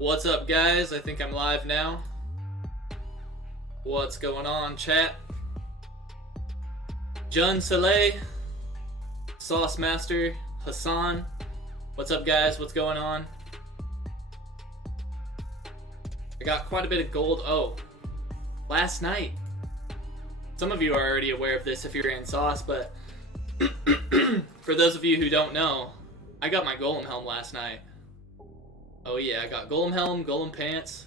What's up, guys? I think I'm live now. What's going on, chat? Jun Saleh, Sauce Master, Hassan. What's up, guys? What's going on? I got quite a bit of gold. Oh, last night. Some of you are already aware of this if you're in Sauce, but for those of you who don't know, I got my Golem helm last night. Oh yeah, I got Golem helm, Golem pants.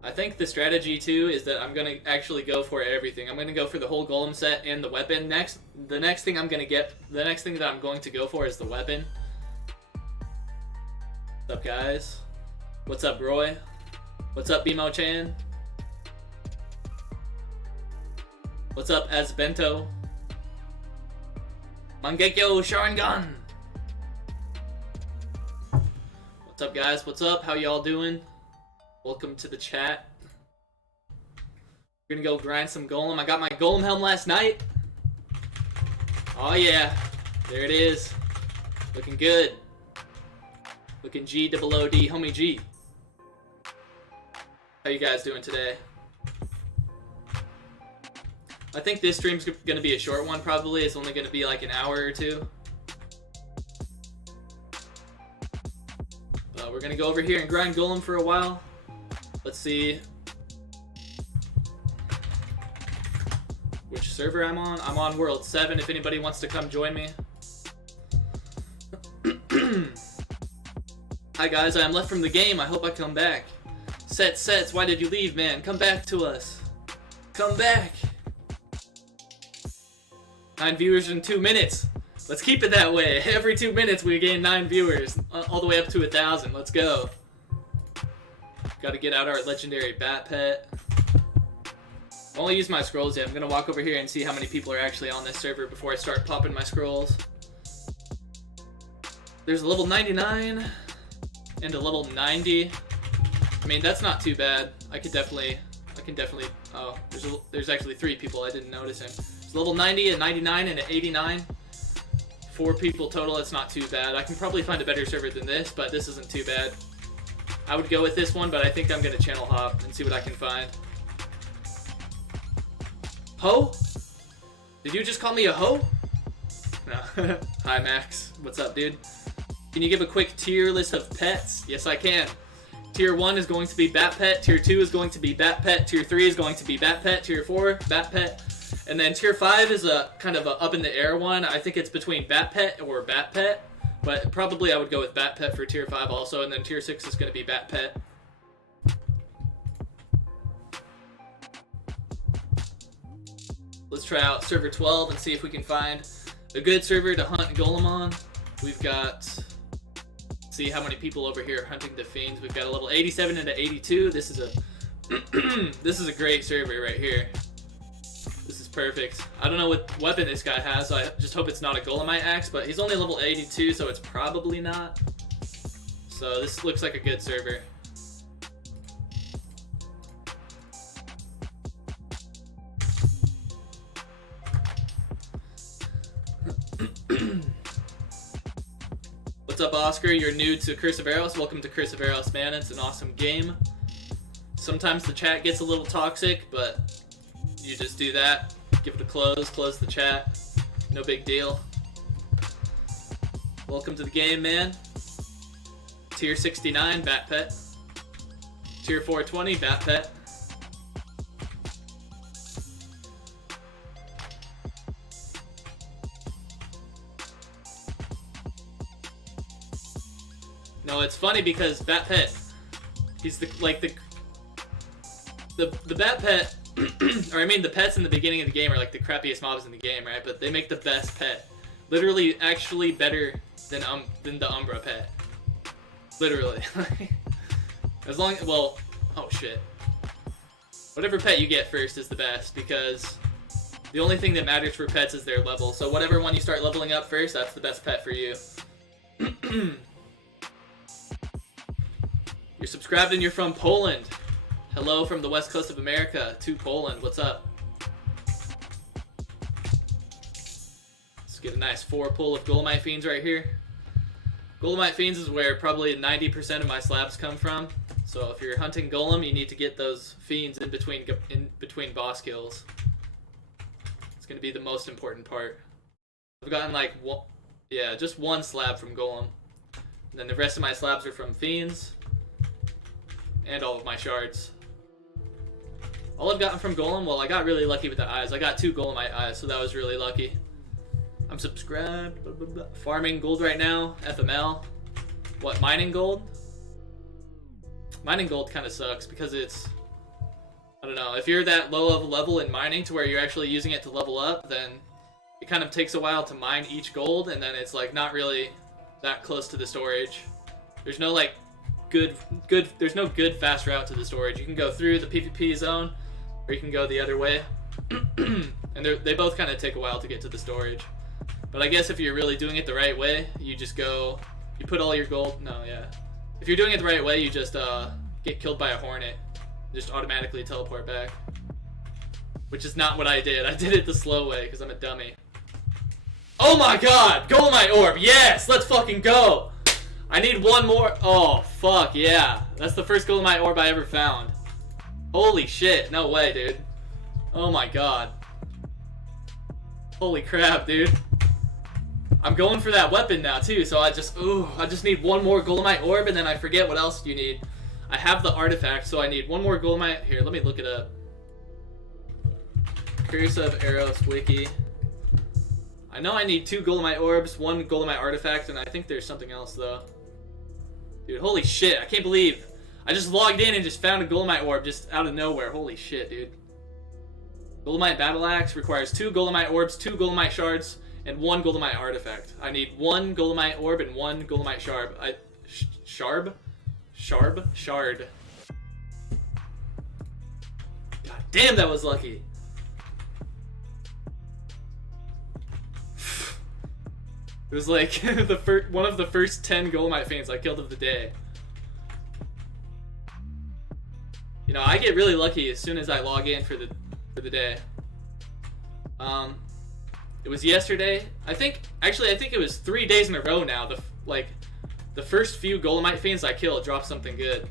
I think the strategy too is that I'm gonna actually go for everything. I'm gonna go for the whole Golem set and the weapon. The next thing that I'm going to go for is the weapon. What's up, guys? What's up, Roy? What's up, Bimo-chan? What's up, Azbento? Mangekyo Sharingan! What's up, guys? What's up? How y'all doing? Welcome to the chat. We're gonna go grind some Golem. I got my Golem helm last night. Oh yeah, there it is. Looking good. Looking G-double-O-D, homie G. How you guys doing today? I think this stream's gonna be a short one probably. It's only gonna be like an hour or two. We're gonna go over here and grind Golem for a while. Let's see which server I'm on. I'm on World 7 if anybody wants to come join me. Hi guys, I am left from the game. I hope I come back. Sets, why did you leave, man? Come back to us. Come back. 9 viewers in 2 minutes. Let's keep it that way. Every 2 minutes we gain 9 viewers, all the way up to 1,000. Let's go. Got to get out our legendary bat pet. I only use my scrolls yet. I'm gonna walk over here and see how many people are actually on this server before I start popping my scrolls. There's a level 99 and a level 90. I mean, that's not too bad. I can definitely. Oh, there's actually 3 people I didn't notice him. There's a level 90, a 99, and an 89. 4 people total. It's not too bad. I can probably find a better server than this, but this isn't too bad. I would go with this one, but I think I'm gonna channel hop and see what I can find. Ho? Did you just call me a hoe? No. Hi, Max. What's up, dude? Can you give a quick tier list of pets? Yes, I can. Tier 1 is going to be Bat Pet. Tier 2 is going to be Bat Pet. Tier 3 is going to be Bat Pet. Tier 4, Bat Pet. And then Tier 5 is a kind of a up in the air one. I think it's between Bat Pet or Bat Pet. But probably I would go with Bat Pet for Tier 5 also. And then Tier 6 is going to be Bat Pet. Let's try out server 12 and see if we can find a good server to hunt Golem on. We've got... see how many people over here hunting the fiends. We've got a level 87 and an 82. This is a this is a great server right here. This is perfect. I don't know what weapon this guy has, so I just hope it's not a Golemite axe, but he's only level 82, so it's probably not. So this looks like a good server. What's up, Oscar? You're new to Curse of Aros. Welcome to Curse of Aros, man. It's an awesome game. Sometimes the chat gets a little toxic, but you just do that. Give it a close the chat. No big deal. Welcome to the game, man. Tier 69, Bat Pet. Tier 420, Bat Pet. No, it's funny because Bat Pet, he's the Bat Pet, or I mean the pets in the beginning of the game are like the crappiest mobs in the game, right? But they make the best pet. Literally, actually better than the Umbra pet. Literally. As long, well, oh shit. Whatever pet you get first is the best, because the only thing that matters for pets is their level. So whatever one you start leveling up first, that's the best pet for you. You're subscribed and you're from Poland. Hello from the west coast of America to Poland. What's up? Let's get a nice 4 pull of Golemite Fiends right here. Golemite Fiends is where probably 90% of my slabs come from. So if you're hunting Golem, you need to get those Fiends in between boss kills. It's going to be the most important part. I've gotten like just one slab from Golem. And then the rest of my slabs are from Fiends. And all of my shards. All I've gotten from Golem, well, I got really lucky with the eyes. I got 2 Golemite eyes, so that was really lucky. I'm subscribed. Blah, blah, blah. Farming gold right now. FML. What, mining gold? Mining gold kind of sucks because it's... I don't know. If you're that low of a level in mining to where you're actually using it to level up, then it kind of takes a while to mine each gold, and then it's like not really that close to the storage. There's no like there's no good fast route to the storage. You can go through the PvP zone, or you can go the other way. And they both kind of take a while to get to the storage. But I guess if you're really doing it the right way, you just go, you put all your gold, if you're doing it the right way, you just get killed by a hornet, just automatically teleport back. Which is not what I did. I did it the slow way, because I'm a dummy. Oh my god! Golemite Orb! Yes! Let's fucking go! I need one more. Oh, fuck, yeah. That's the first Golemite Orb I ever found. Holy shit. No way, dude. Oh my god. Holy crap, dude. I'm going for that weapon now, too, so I just need one more Golemite Orb, and then I forget what else you need. I have the artifact, so I need one more Golemite. Here, let me look it up. Curse of Aros Wiki. I know I need 2 Golemite Orbs, 1 Golemite Artifact, and I think there's something else, though. Dude, holy shit, I can't believe I just logged in and just found a Golemite Orb just out of nowhere. Holy shit, dude. Golemite Battle Axe requires 2 Golemite Orbs, 2 Golemite Shards, and 1 Golemite Artifact. I need 1 Golemite Orb and 1 Golemite Shard. Shard. God damn, that was lucky. It was like one of the first 10 Golemite Fiends I killed of the day. You know, I get really lucky as soon as I log in for the day. It was yesterday. I think it was 3 days in a row now. The first few Golemite Fiends I killed dropped something good.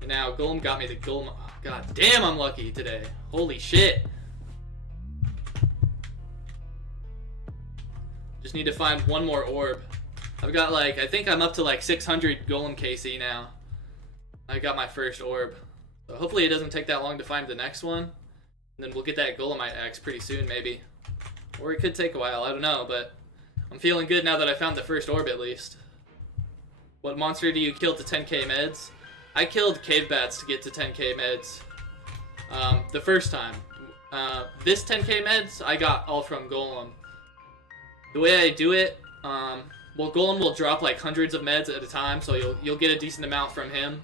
And now Golem got me the Golem. Oh, god damn, I'm lucky today. Holy shit. Just need to find one more orb. I've got I think I'm up to 600 Golem KC now. I got my first orb. So hopefully it doesn't take that long to find the next one. And then we'll get that Golemite Axe pretty soon, maybe. Or it could take a while, I don't know, but I'm feeling good now that I found the first orb at least. What monster do you kill to 10k meds? I killed cave bats to get to 10k meds. The first time. This 10k meds, I got all from Golem. The way I do it, well, Golem will drop hundreds of meds at a time, so you'll get a decent amount from him.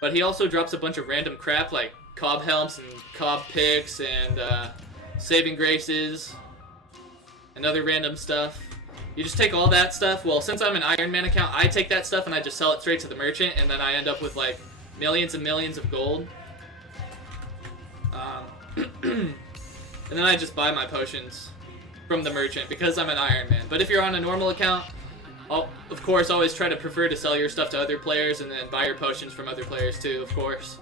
But he also drops a bunch of random crap like Cob Helms and Cob Picks and Saving Graces and other random stuff. You just take all that stuff. Well, since I'm an Iron Man account, I take that stuff and I just sell it straight to the merchant, and then I end up with millions and millions of gold. And then I just buy my potions from the merchant because I'm an Iron Man. But if you're on a normal account, I'll, of course, always try to prefer to sell your stuff to other players and then buy your potions from other players too, of course.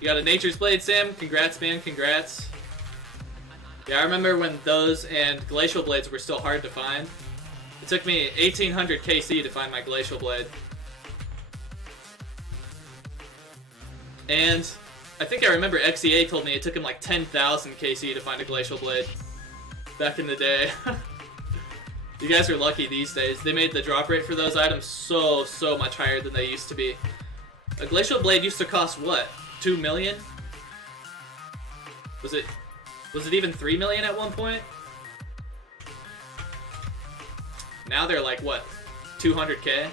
You got a Nature's Blade, Sam? Congrats, man, congrats. Yeah, I remember when those and Glacial Blades were still hard to find. It took me 1800 KC to find my Glacial Blade. And I think I remember XEA told me it took him 10,000 KC to find a Glacial Blade back in the day. You guys are lucky these days. They made the drop rate for those items so much higher than they used to be. A Glacial Blade used to cost what? 2 million? Was it even 3 million at one point? Now they're what? 200k?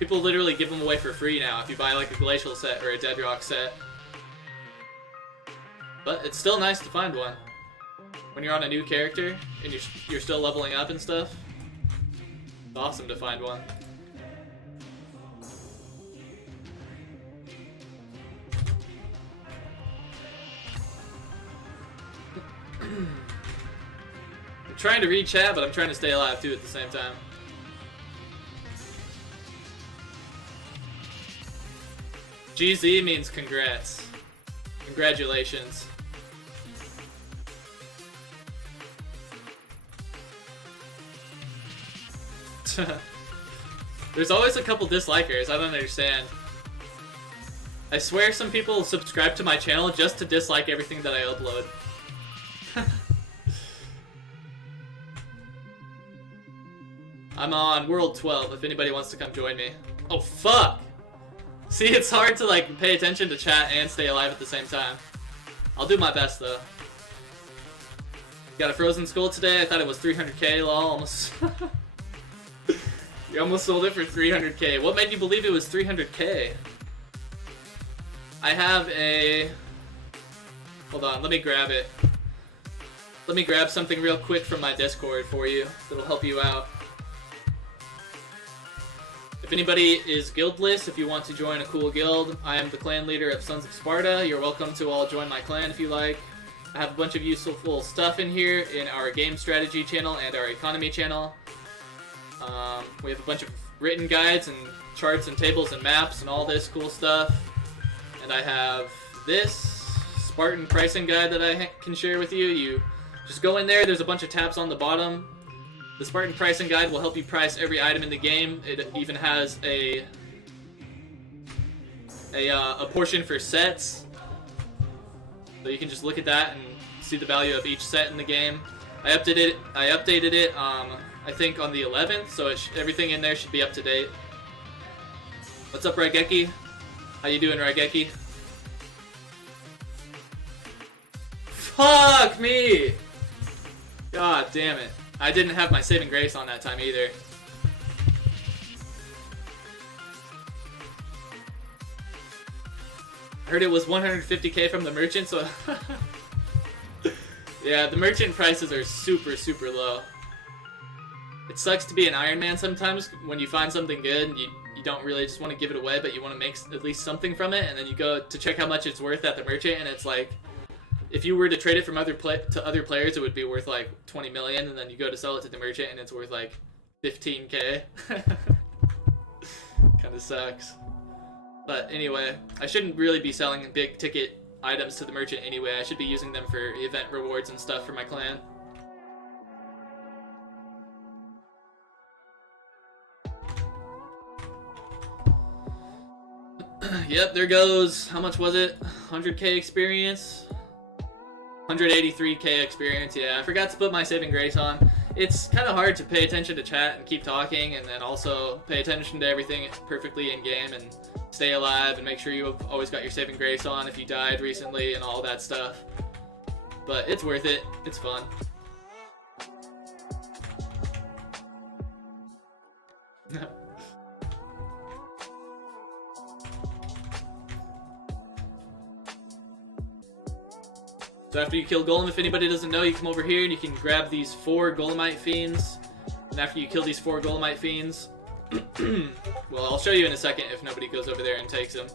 People literally give them away for free now if you buy a Glacial set or a Dead Rock set. But it's still nice to find one. When you're on a new character and you're still leveling up and stuff. It's awesome to find one. trying to read chat, but I'm trying to stay alive too at the same time. GZ means congrats. Congratulations. There's always a couple dislikers, I don't understand. I swear some people subscribe to my channel just to dislike everything that I upload. I'm on World 12 if anybody wants to come join me. Oh fuck! See, it's hard to like pay attention to chat and stay alive at the same time. I'll do my best though. Got a frozen skull today, I thought it was 300k, lol, almost. You almost sold it for 300k. What made you believe it was 300k? I have a... Hold on, let me grab it. Let me grab something real quick from my Discord for you that'll help you out. If anybody is guildless, if you want to join a cool guild, I am the clan leader of Sons of Sparta. You're welcome to all join my clan if you like. I have a bunch of useful stuff in here in our game strategy channel and our economy channel. We have a bunch of written guides and charts and tables and maps and all this cool stuff. And I have this Spartan pricing guide that I can share with you. You just go in there, there's a bunch of tabs on the bottom. The Spartan pricing guide will help you price every item in the game. It even has a portion for sets. So you can just look at that and see the value of each set in the game. I updated it I think on the 11th, so everything in there should be up to date. What's up, Raigeki? How you doing, Raigeki? Fuck me! God damn it. I didn't have my saving grace on that time either. I heard it was 150k from the merchant, so... Yeah, the merchant prices are super, super low. It sucks to be an Iron Man sometimes when you find something good and you don't really just want to give it away, but you want to make at least something from it, and then you go to check how much it's worth at the merchant, and it's like, if you were to trade it from other players, it would be worth like 20 million, and then you go to sell it to the merchant and it's worth like 15k. Kinda sucks. But anyway, I shouldn't really be selling big ticket items to the merchant anyway. I should be using them for event rewards and stuff for my clan. Yep, there goes, how much was it? 100k experience? 183k experience, yeah. I forgot to put my saving grace on. It's kind of hard to pay attention to chat and keep talking, and then also pay attention to everything perfectly in-game and stay alive and make sure you've always got your saving grace on if you died recently and all that stuff. But it's worth it. It's fun. So after you kill Golem, if anybody doesn't know, you come over here and you can grab these 4 Golemite Fiends. And after you kill these 4 Golemite Fiends, well, I'll show you in a second if nobody goes over there and takes them.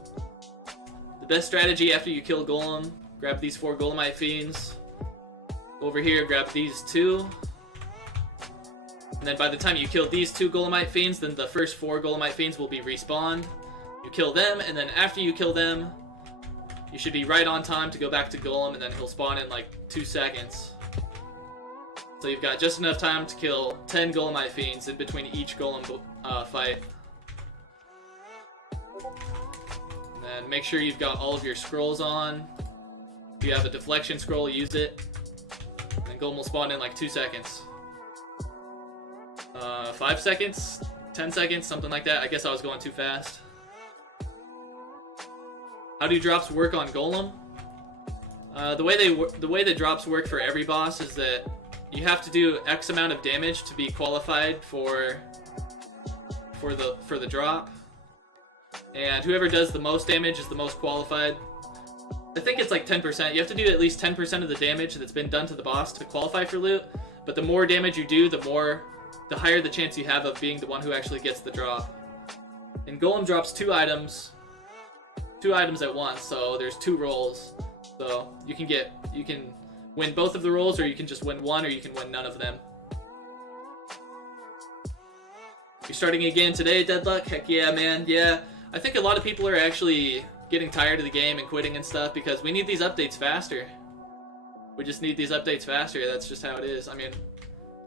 The best strategy after you kill Golem, grab these 4 Golemite Fiends. Over here, grab these 2. And then by the time you kill these 2 Golemite Fiends, then the first 4 Golemite Fiends will be respawned. You kill them, and then after you kill them, you should be right on time to go back to Golem, and then he'll spawn in like 2 seconds. So you've got just enough time to kill 10 Golemite Fiends in between each Golem fight. And then make sure you've got all of your scrolls on. If you have a deflection scroll, use it. And then Golem will spawn in like 2 seconds. 5 seconds? 10 seconds? Something like that. I guess I was going too fast. How do drops work on Golem? The way the drops work for every boss is that you have to do X amount of damage to be qualified for the drop, and whoever does the most damage is the most qualified. I think it's like 10%. You have to do at least 10% of the damage that's been done to the boss to qualify for loot. But the more damage you do, the higher the chance you have of being the one who actually gets the drop. And Golem drops 2 items at once, so there's 2 rolls. So you can win both of the rolls, or you can just win one, or you can win none of them. You're starting again today, Deadluck? Heck yeah, man. Yeah, I think a lot of people are actually getting tired of the game and quitting and stuff because we need these updates faster. We just need these updates faster. That's just how it is. I mean,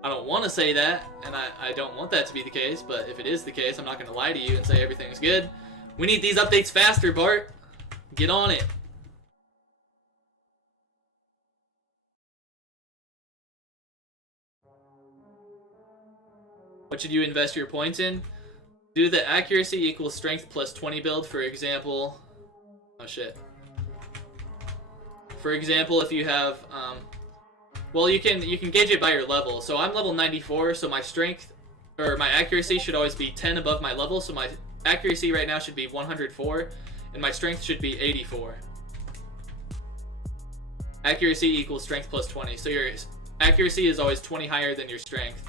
I don't want to say that, and I don't want that to be the case, but if it is the case, I'm not going to lie to you and say everything's good. We need these updates faster, Bart. Get on it. What should you invest your points in? Do the accuracy equals strength plus 20 build, for example. Oh shit. For example, if you have, well, you can gauge it by your level. So I'm level 94, so my strength, or my accuracy should always be 10 above my level. So my accuracy right now should be 104, and my strength should be 84. Accuracy equals strength plus 20. So your accuracy is always 20 higher than your strength.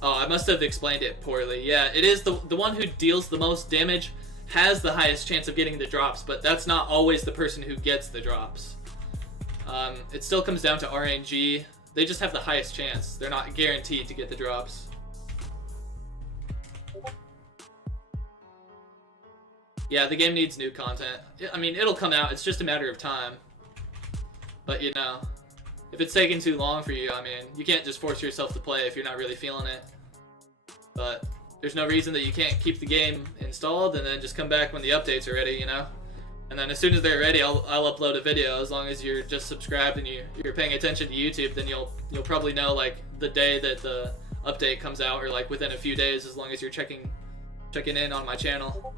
Oh, I must have explained it poorly. Yeah, it is the one who deals the most damage has the highest chance of getting the drops, but that's not always the person who gets the drops. It still comes down to RNG. They just have the highest chance. They're not guaranteed to get the drops. Yeah, the game needs new content. I mean, it'll come out. It's just a matter of time. But, you know, if it's taking too long for you, I mean, you can't just force yourself to play if you're not really feeling it. But there's no reason that you can't keep the game installed and then just come back when the updates are ready, you know? And then as soon as they're ready, I'll upload a video. As long as you're just subscribed and you're paying attention to YouTube, then you'll probably know, like, the day that the update comes out, or like within a few days, as long as you're checking in on my channel.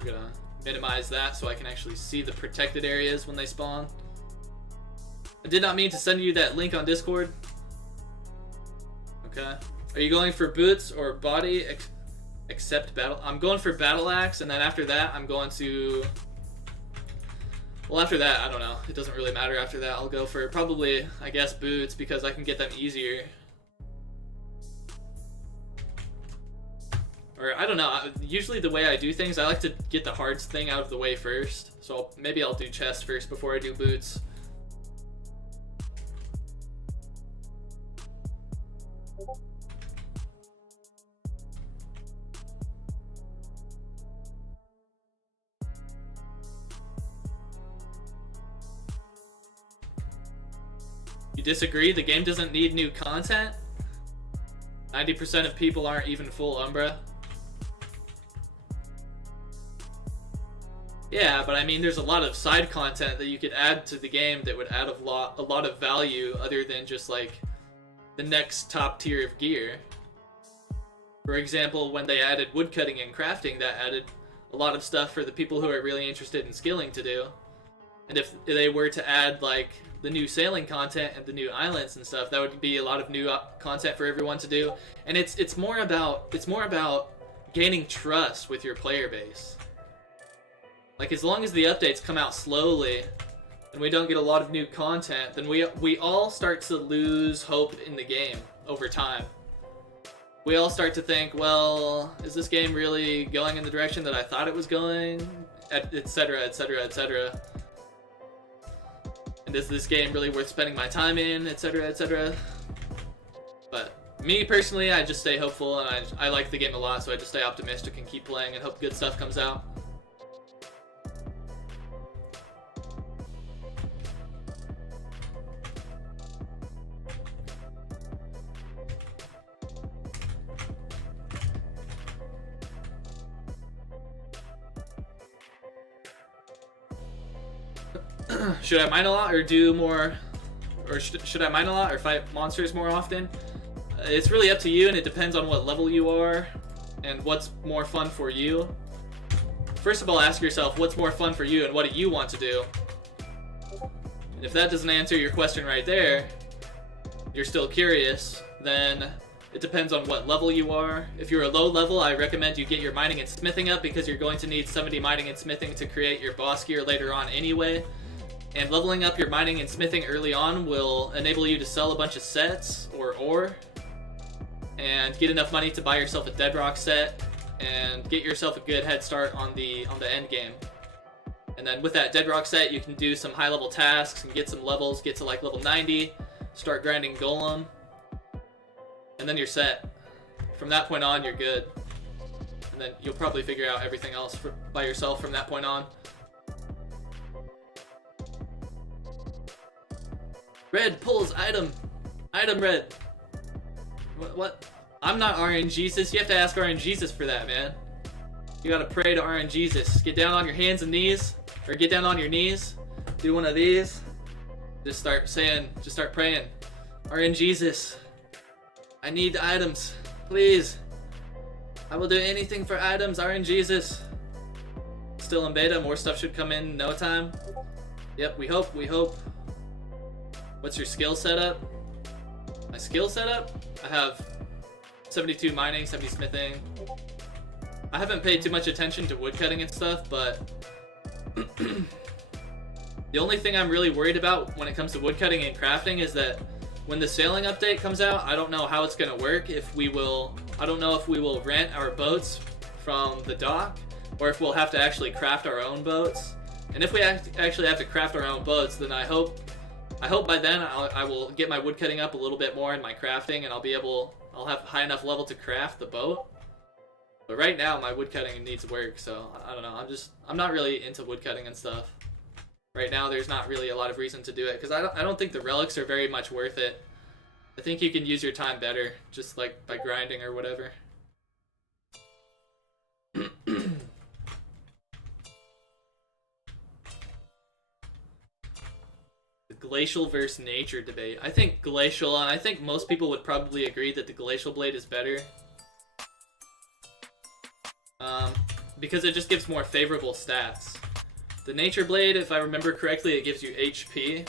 I'm gonna minimize that so I can actually see the protected areas when they spawn. I did not mean to send you that link on Discord. Okay. Are you going for boots or body except battle? I'm going for battle axe, and then after that I'm going to... Well, after that, I don't know. It doesn't really matter after that. I'll go for probably, I guess, boots because I can get them easier. Or, I don't know, usually the way I do things, I like to get the hard thing out of the way first. So maybe I'll do chest first before I do boots. You disagree? The game doesn't need new content? 90% of people aren't even full Umbra. Yeah, but I mean, there's a lot of side content that you could add to the game that would add a lot of value other than just like the next top tier of gear. For example, when they added woodcutting and crafting, that added a lot of stuff for the people who are really interested in skilling to do. And if they were to add like the new sailing content and the new islands and stuff, that would be a lot of new content for everyone to do. And it's more about gaining trust with your player base. Like, as long as the updates come out slowly and we don't get a lot of new content, then we all start to lose hope in the game over time. We all start to think, well, is this game really going in the direction that I thought it was going? Etc, etc, etc. And is this game really worth spending my time in? Etc, etc. But me personally, I just stay hopeful, and I like the game a lot, so I just stay optimistic and keep playing and hope good stuff comes out. Should I mine a lot or do more, or should I mine a lot or fight monsters more often? It's really up to you, and it depends on what level you are and what's more fun for you. First of all, ask yourself what's more fun for you and what do you want to do? And if that doesn't answer your question right there, you're still curious, then it depends on what level you are. If you're a low level, I recommend you get your mining and smithing up because you're going to need 70 mining and smithing to create your boss gear later on anyway. And leveling up your mining and smithing early on will enable you to sell a bunch of sets or ore and get enough money to buy yourself a Deadrock set and get yourself a good head start on the end game. And then with that Dead Rock set, you can do some high level tasks and get some levels, get to like level 90, start grinding Golem, and then you're set. From that point on, you're good. And then you'll probably figure out everything else by yourself from that point on. Red pulls item. Item red. What? I'm not RNGesus. You have to ask RNGesus for that, man. You gotta pray to RNGesus. Get down on your hands and knees. Or get down on your knees. Do one of these. Just start saying, just start praying. RNGesus. I need items. Please. I will do anything for items, RNGesus. Still in beta. More stuff should come in no time. Yep, we hope, we hope. What's your skill setup? My skill setup? I have 72 mining, 70 smithing. I haven't paid too much attention to woodcutting and stuff, but the only thing I'm really worried about when it comes to woodcutting and crafting is that when the sailing update comes out, I don't know how it's gonna work. I don't know if we will rent our boats from the dock, or if we'll have to actually craft our own boats. And if we actually have to craft our own boats, then I hope by then I will get my woodcutting up a little bit more in my crafting, and I'll have high enough level to craft the boat. But right now my woodcutting needs work, so I don't know. I'm not really into woodcutting and stuff. Right now there's not really a lot of reason to do it, because I don't think the relics are very much worth it. I think you can use your time better, just like by grinding or whatever. Glacial versus nature debate. I think glacial, and I think most people would probably agree that the glacial blade is better. Because it just gives more favorable stats. The nature blade, if I remember correctly, it gives you HP.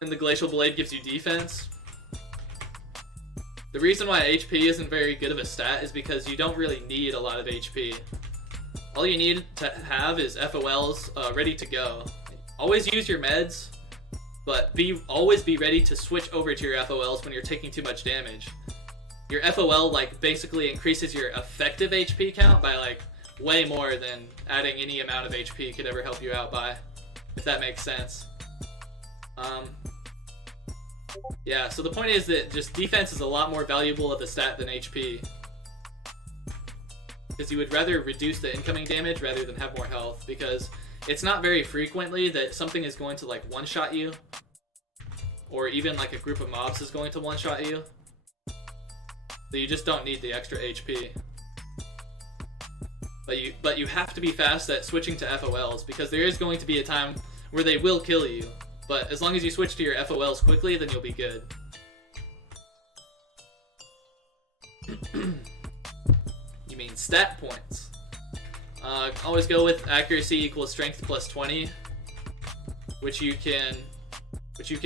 And the glacial blade gives you defense. The reason why HP isn't very good of a stat is because you don't really need a lot of HP. All you need to have is FOLs ready to go. Always use your meds, but always be ready to switch over to your FOLs when you're taking too much damage. Your FOL like basically increases your effective HP count by like way more than adding any amount of HP could ever help you out by, if that makes sense. Yeah, so the point is that just defense is a lot more valuable of a stat than HP. Because you would rather reduce the incoming damage rather than have more health, because it's not very frequently that something is going to like one-shot you, or even like a group of mobs is going to one-shot you. So you just don't need the extra HP. But you have to be fast at switching to FOLs, because there is going to be a time where they will kill you. But as long as you switch to your FOLs quickly, then you'll be good. You mean stat points? Always go with accuracy equals strength plus 20, which you can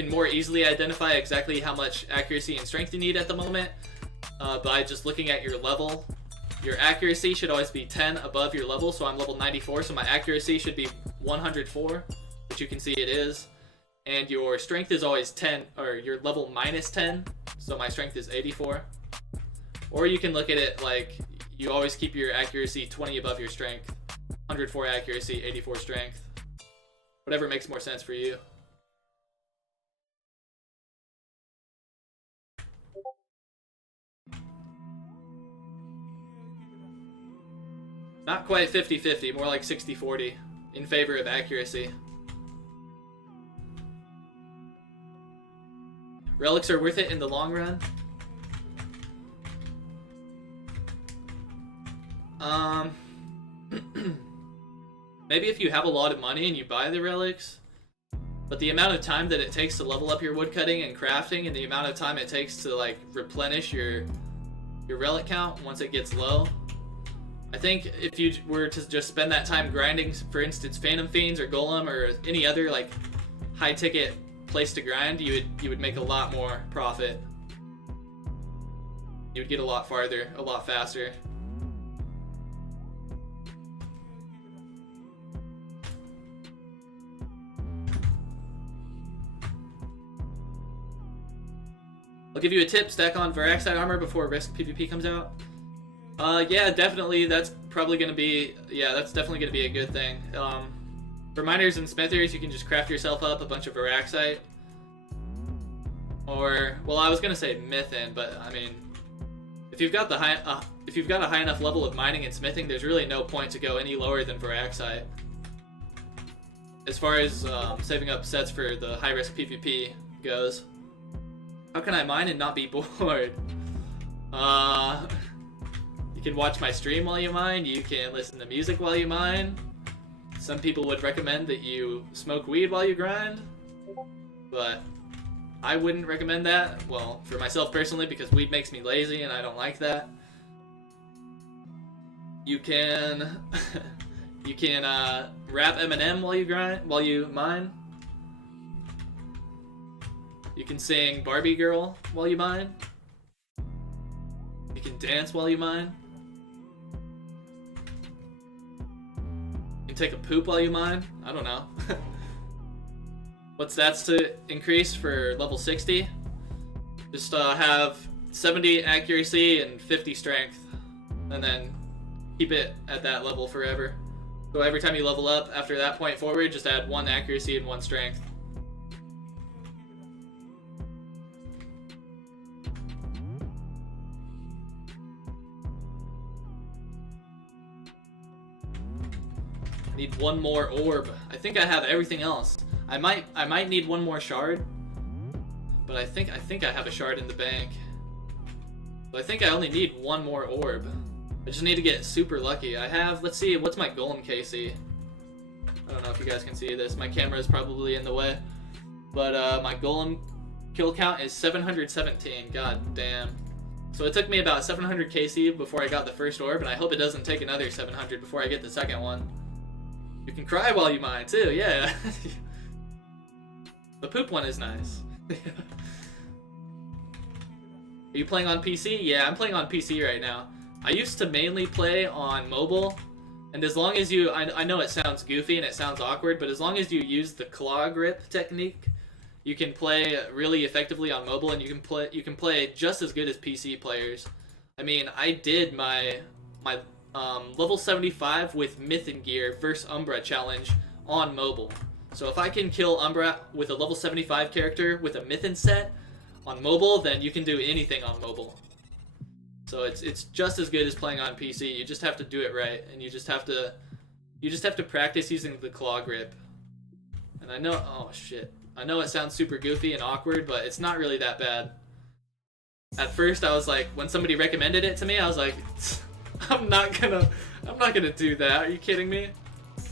more easily identify exactly how much accuracy and strength you need at the moment by just looking at your level. Your accuracy should always be 10 above your level, so I'm level 94, so my accuracy should be 104, which you can see it is. And your strength is always 10, or your level minus 10, so my strength is 84. Or you can look at it like you always keep your accuracy 20 above your strength. 104 accuracy, 84 strength. Whatever makes more sense for you. Not quite 50-50, more like 60-40 in favor of accuracy. Relics are worth it in the long run. Maybe if you have a lot of money and you buy the relics, but the amount of time that it takes to level up your woodcutting and crafting, and the amount of time it takes to like replenish your relic count once it gets low. I think if you were to just spend that time grinding, for instance, Phantom Fiends or Golem or any other like high ticket place to grind, you would make a lot more profit. You would get a lot farther, a lot faster. I'll give you a tip: stack on Varaxite armor before Risk PvP comes out. Yeah, definitely. That's probably gonna be. Yeah, that's definitely gonna be a good thing. For miners and smithers, you can just craft yourself up a bunch of Varaxite. Or, well, I was gonna say Mythin, but I mean, if you've got a high enough level of mining and smithing, there's really no point to go any lower than Varaxite. As far as saving up sets for the high risk PvP goes. How can I mine and not be bored? You can watch my stream while you mine. You can listen to music while you mine. Some people would recommend that you smoke weed while you grind, but I wouldn't recommend that. Well, for myself personally, because weed makes me lazy and I don't like that. You can you can rap Eminem while you mine. You can sing Barbie Girl while you mine. You can dance while you mine. You can take a poop while you mine. I don't know. What stats to increase for level 60? Just have 70 accuracy and 50 strength. And then keep it at that level forever. So every time you level up, after that point forward, just add 1 accuracy and 1 strength. Need 1 more orb. I think I have everything else. I might need 1 more shard, but I think I have a shard in the bank. But I think I only need 1 more orb. I just need to get super lucky. I have, let's see, what's my golem KC? I don't know if you guys can see this. My camera is probably in the way, but my golem kill count is 717. God damn. So it took me about 700 KC before I got the first orb, and I hope it doesn't take another 700 before I get the second one. You can cry while you mine too, yeah. The poop one is nice. Are you playing on PC? Yeah, I'm playing on PC right now. I used to mainly play on mobile, and as long as you, I know it sounds goofy and it sounds awkward, but as long as you use the claw grip technique, you can play really effectively on mobile, and you can play just as good as PC players. I mean, I did my level 75 with Mythin gear versus Umbra challenge on mobile. So if I can kill Umbra with a level 75 character with a Mythin set on mobile, then you can do anything on mobile. So it's just as good as playing on PC. You just have to do it right, and you just have to practice using the claw grip. And I know, oh shit, I know it sounds super goofy and awkward, but it's not really that bad. At first, I was like, when somebody recommended it to me, I was like, I'm not gonna do that. Are you kidding me?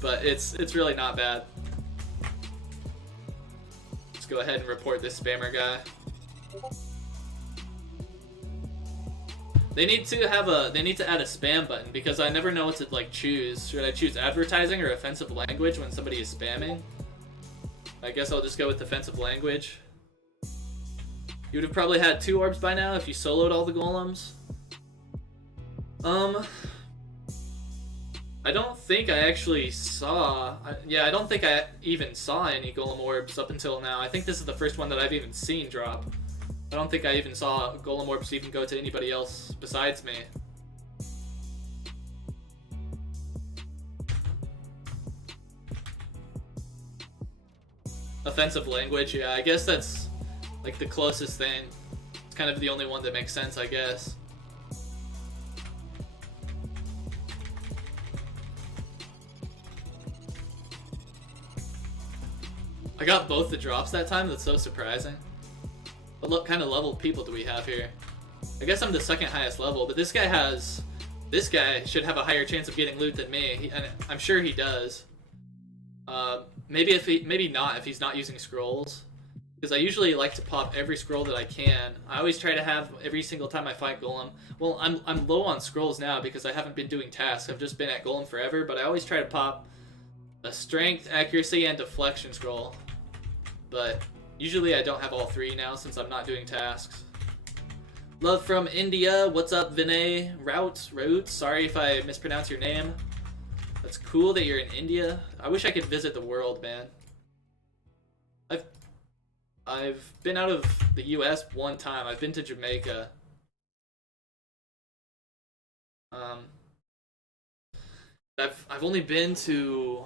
But it's really not bad. Let's go ahead and report this spammer guy. They need to add a spam button, because I never know what to like choose. Should I choose advertising or offensive language when somebody is spamming? I guess I'll just go with offensive language. You would have probably had 2 orbs by now if you soloed all the golems. I don't think I actually saw... I don't think I even saw any golem orbs up until now. I think this is the first one that I've even seen drop. I don't think I even saw golem orbs even go to anybody else besides me. Offensive language, yeah, I guess that's like the closest thing. It's kind of the only one that makes sense, I guess. I got both the drops that time. That's so surprising. But what kind of level people do we have here? I guess I'm the second highest level, but this guy should have a higher chance of getting loot than me, and I'm sure he does. Maybe not if he's not using scrolls, because I usually like to pop every scroll that I can. I always try to have every single time I fight golem. Well, I'm low on scrolls now because I haven't been doing tasks. I've just been at golem forever, but I always try to pop a strength, accuracy, and deflection scroll. But usually I don't have all 3 now since I'm not doing tasks. Love from India. What's up, Vinay? Roots? Sorry if I mispronounce your name. That's cool that you're in India. I wish I could visit the world, man. I've been out of the US one time. I've been to Jamaica. Um, I've only been to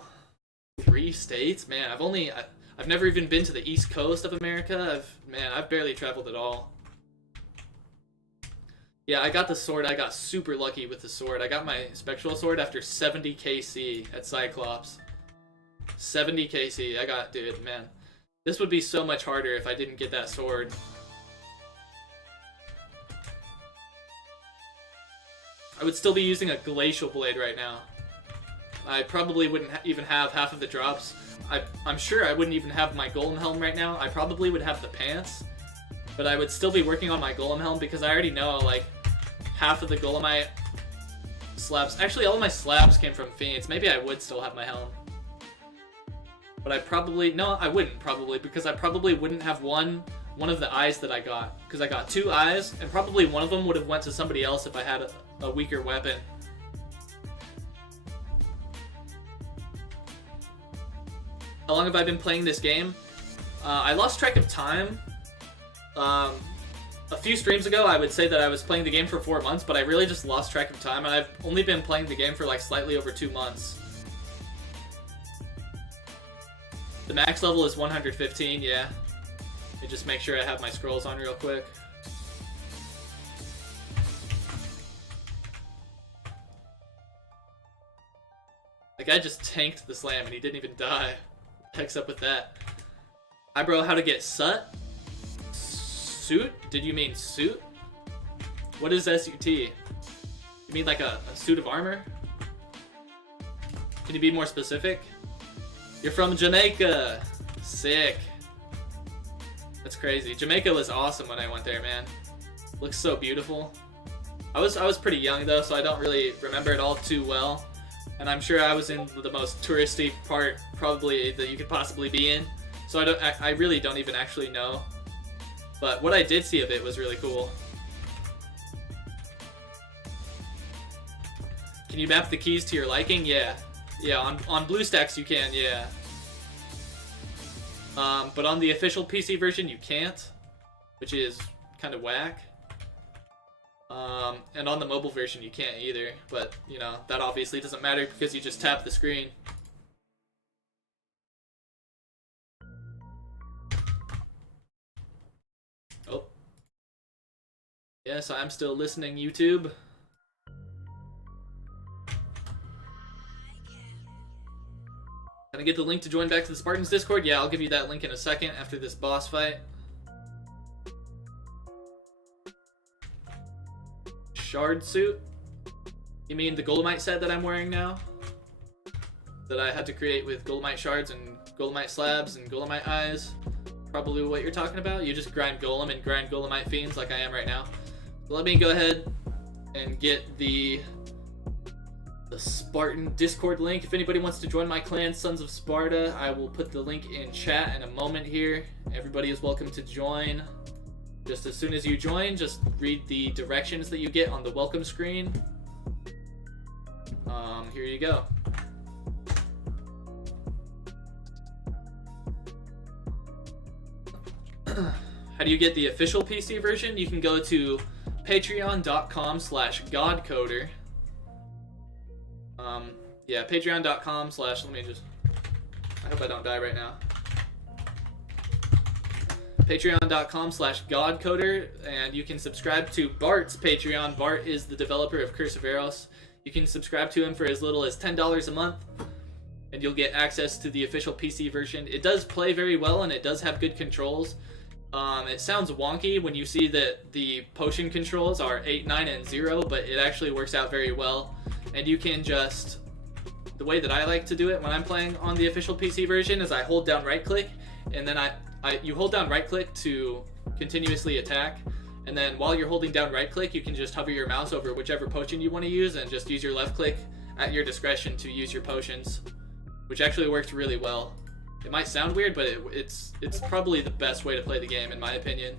3 states, man. I've never even been to the East Coast of America. I've barely traveled at all. Yeah, I got the sword. I got super lucky with the sword. I got my spectral sword after 70 KC at Cyclops. 70 KC. Dude, man. This would be so much harder if I didn't get that sword. I would still be using a glacial blade right now. I probably wouldn't even have half of the drops. I'm sure I wouldn't even have my golem helm right now. I probably would have the pants, but I would still be working on my golem helm because I already know like half of the golemite slabs. Actually, all of my slabs came from Fiends. Maybe I would still have my helm, but I wouldn't probably because I probably wouldn't have one of the eyes that I got because I got 2 eyes and probably one of them would have went to somebody else if I had a weaker weapon. How long have I been playing this game? I lost track of time. A few streams ago, I would say that I was playing the game for 4 months, but I really just lost track of time, and I've only been playing the game for like slightly over 2 months. The max level is 115, yeah. Let me just make sure I have my scrolls on real quick. The guy just tanked the slam and he didn't even die. What the heck's up with that? Hi bro, how to get sut? Suit? Did you mean suit? What is SUT? You mean like a suit of armor? Can you be more specific? You're from Jamaica! Sick. That's crazy. Jamaica was awesome when I went there, man. Looks so beautiful. I was pretty young though, so I don't really remember it all too well. And I'm sure I was in the most touristy part probably that you could possibly be in. So I really don't even actually know. But what I did see of it was really cool. Can you map the keys to your liking? Yeah. Yeah, on BlueStacks you can, yeah. But on the official PC version you can't, which is kind of whack. And on the mobile version you can't either, but you know, that obviously doesn't matter because you just tap the screen. Oh. Yes, I'm still listening, YouTube. Can I get the link to join back to the Spartans Discord? Yeah, I'll give you that link in a second after this boss fight. Shard suit? You mean the Golemite set that I'm wearing now? That I had to create with Golemite shards and Golemite slabs and Golemite eyes? Probably what you're talking about. You just grind Golem and grind Golemite fiends like I am right now. So let me go ahead and get the Spartan Discord link. If anybody wants to join my clan, Sons of Sparta, I will put the link in chat in a moment here. Everybody is welcome to join. Just as soon as you join, just read the directions that you get on the welcome screen. Here you go. How do you get the official PC version? You can go to patreon.com/godcoder. Yeah, patreon.com/ let me just, I hope I don't die right now. Patreon.com/godcoder, and you can subscribe to Bart's Patreon. Bart is the developer of Curse of Aros. You can subscribe to him for as little as $10 a month, and you'll get access to the official PC version. It does play very well, and it does have good controls. It sounds wonky when you see that the potion controls are 8, 9, and 0, but it actually works out very well. And you can just, the way that I like to do it when I'm playing on the official PC version is I hold down right click, and then you hold down right click to continuously attack, and then while you're holding down right click you can just hover your mouse over whichever potion you want to use and just use your left click at your discretion to use your potions, which actually works really well. It might sound weird, but it's probably the best way to play the game in my opinion.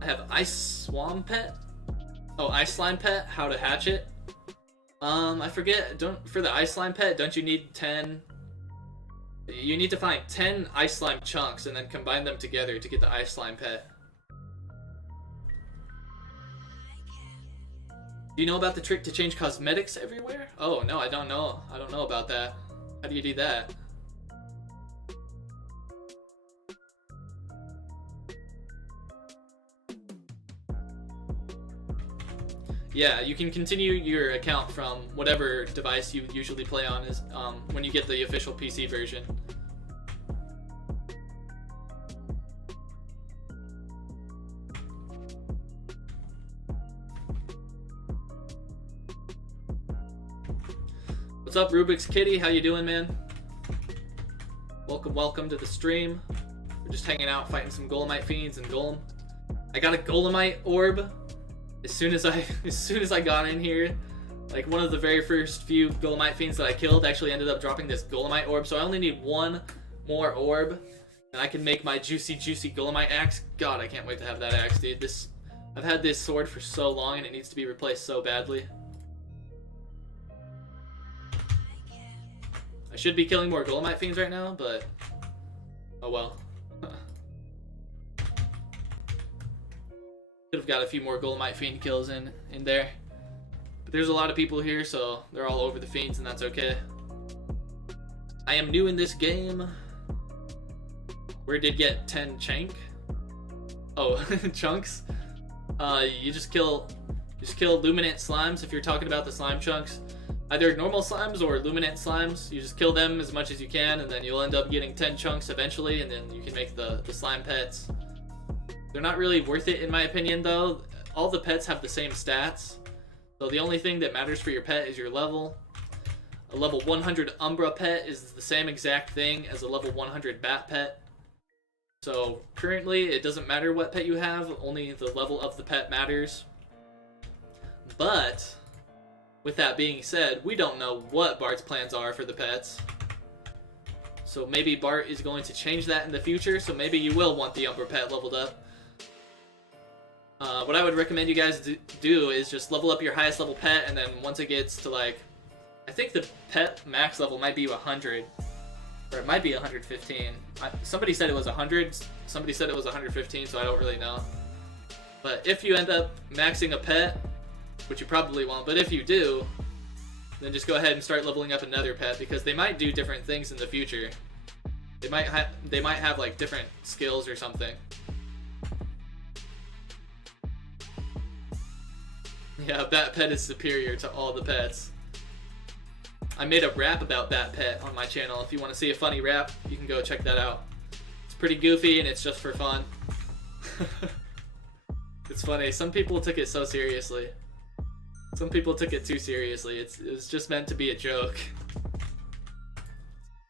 I have Ice Swamp Pet. Oh, Ice Slime Pet, how to hatch it. I forget, for the Ice Slime Pet, don't you need 10? You need to find 10 Ice Slime chunks and then combine them together to get the Ice Slime Pet. Do you know about the trick to change cosmetics everywhere? Oh, no, I don't know. I don't know about that. How do you do that? Yeah, you can continue your account from whatever device you usually play on is when you get the official PC version. What's up, Rubik's Kitty? How you doing, man? Welcome to the stream. We're just hanging out, fighting some Golemite fiends and Golem. I got a Golemite orb. As soon as I got in here, like one of the very first few Golemite fiends that I killed actually ended up dropping this Golemite orb. So I only need one more orb, and I can make my juicy Golemite axe. God, I can't wait to have that axe, dude. I've had this sword for so long, and it needs to be replaced so badly. I should be killing more Golemite fiends right now, but oh well. Could have got a few more Golemite fiend kills in there. But there's a lot of people here, so they're all over the fiends, and that's okay. I am new in this game. Where did get 10 chank? Oh, chunks? You just kill luminant slimes if you're talking about the slime chunks. Either normal slimes or luminant slimes. You just kill them as much as you can, and then you'll end up getting 10 chunks eventually, and then you can make the slime pets. They're not really worth it in my opinion though. All the pets have the same stats. So the only thing that matters for your pet is your level. A level 100 Umbra pet is the same exact thing as a level 100 Bat pet. So currently it doesn't matter what pet you have, only the level of the pet matters. But with that being said, we don't know what Bart's plans are for the pets. So maybe Bart is going to change that in the future, so maybe you will want the Umbra pet leveled up. What I would recommend you guys do is just level up your highest level pet, and then once it gets to like, I think the pet max level might be 100, or it might be 115. Somebody said it was 100, somebody said it was 115, so I don't really know. But if you end up maxing a pet, which you probably won't, but if you do, then just go ahead and start leveling up another pet, because they might do different things in the future. They might have like different skills or something. Yeah, Bat Pet is superior to all the pets. I made a rap about Bat Pet on my channel. If you want to see a funny rap, you can go check that out. It's pretty goofy and it's just for fun. It's funny. Some people took it so seriously. Some people took it too seriously. It was just meant to be a joke.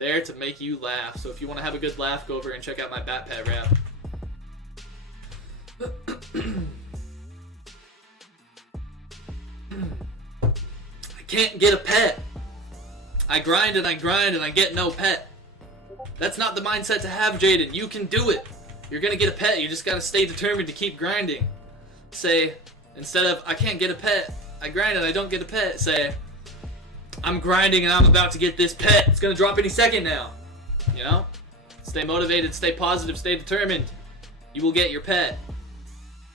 There to make you laugh. So if you want to have a good laugh, go over and check out my Bat Pet rap. I can't get a pet. I grind and I grind and I get no pet. That's not the mindset to have, Jaden. You can do it. You're gonna get a pet. You just gotta stay determined to keep grinding. Say, instead of, I can't get a pet, I grind and I don't get a pet, say, I'm grinding and I'm about to get this pet. It's gonna drop any second now. You know? Stay motivated, stay positive, stay determined. You will get your pet.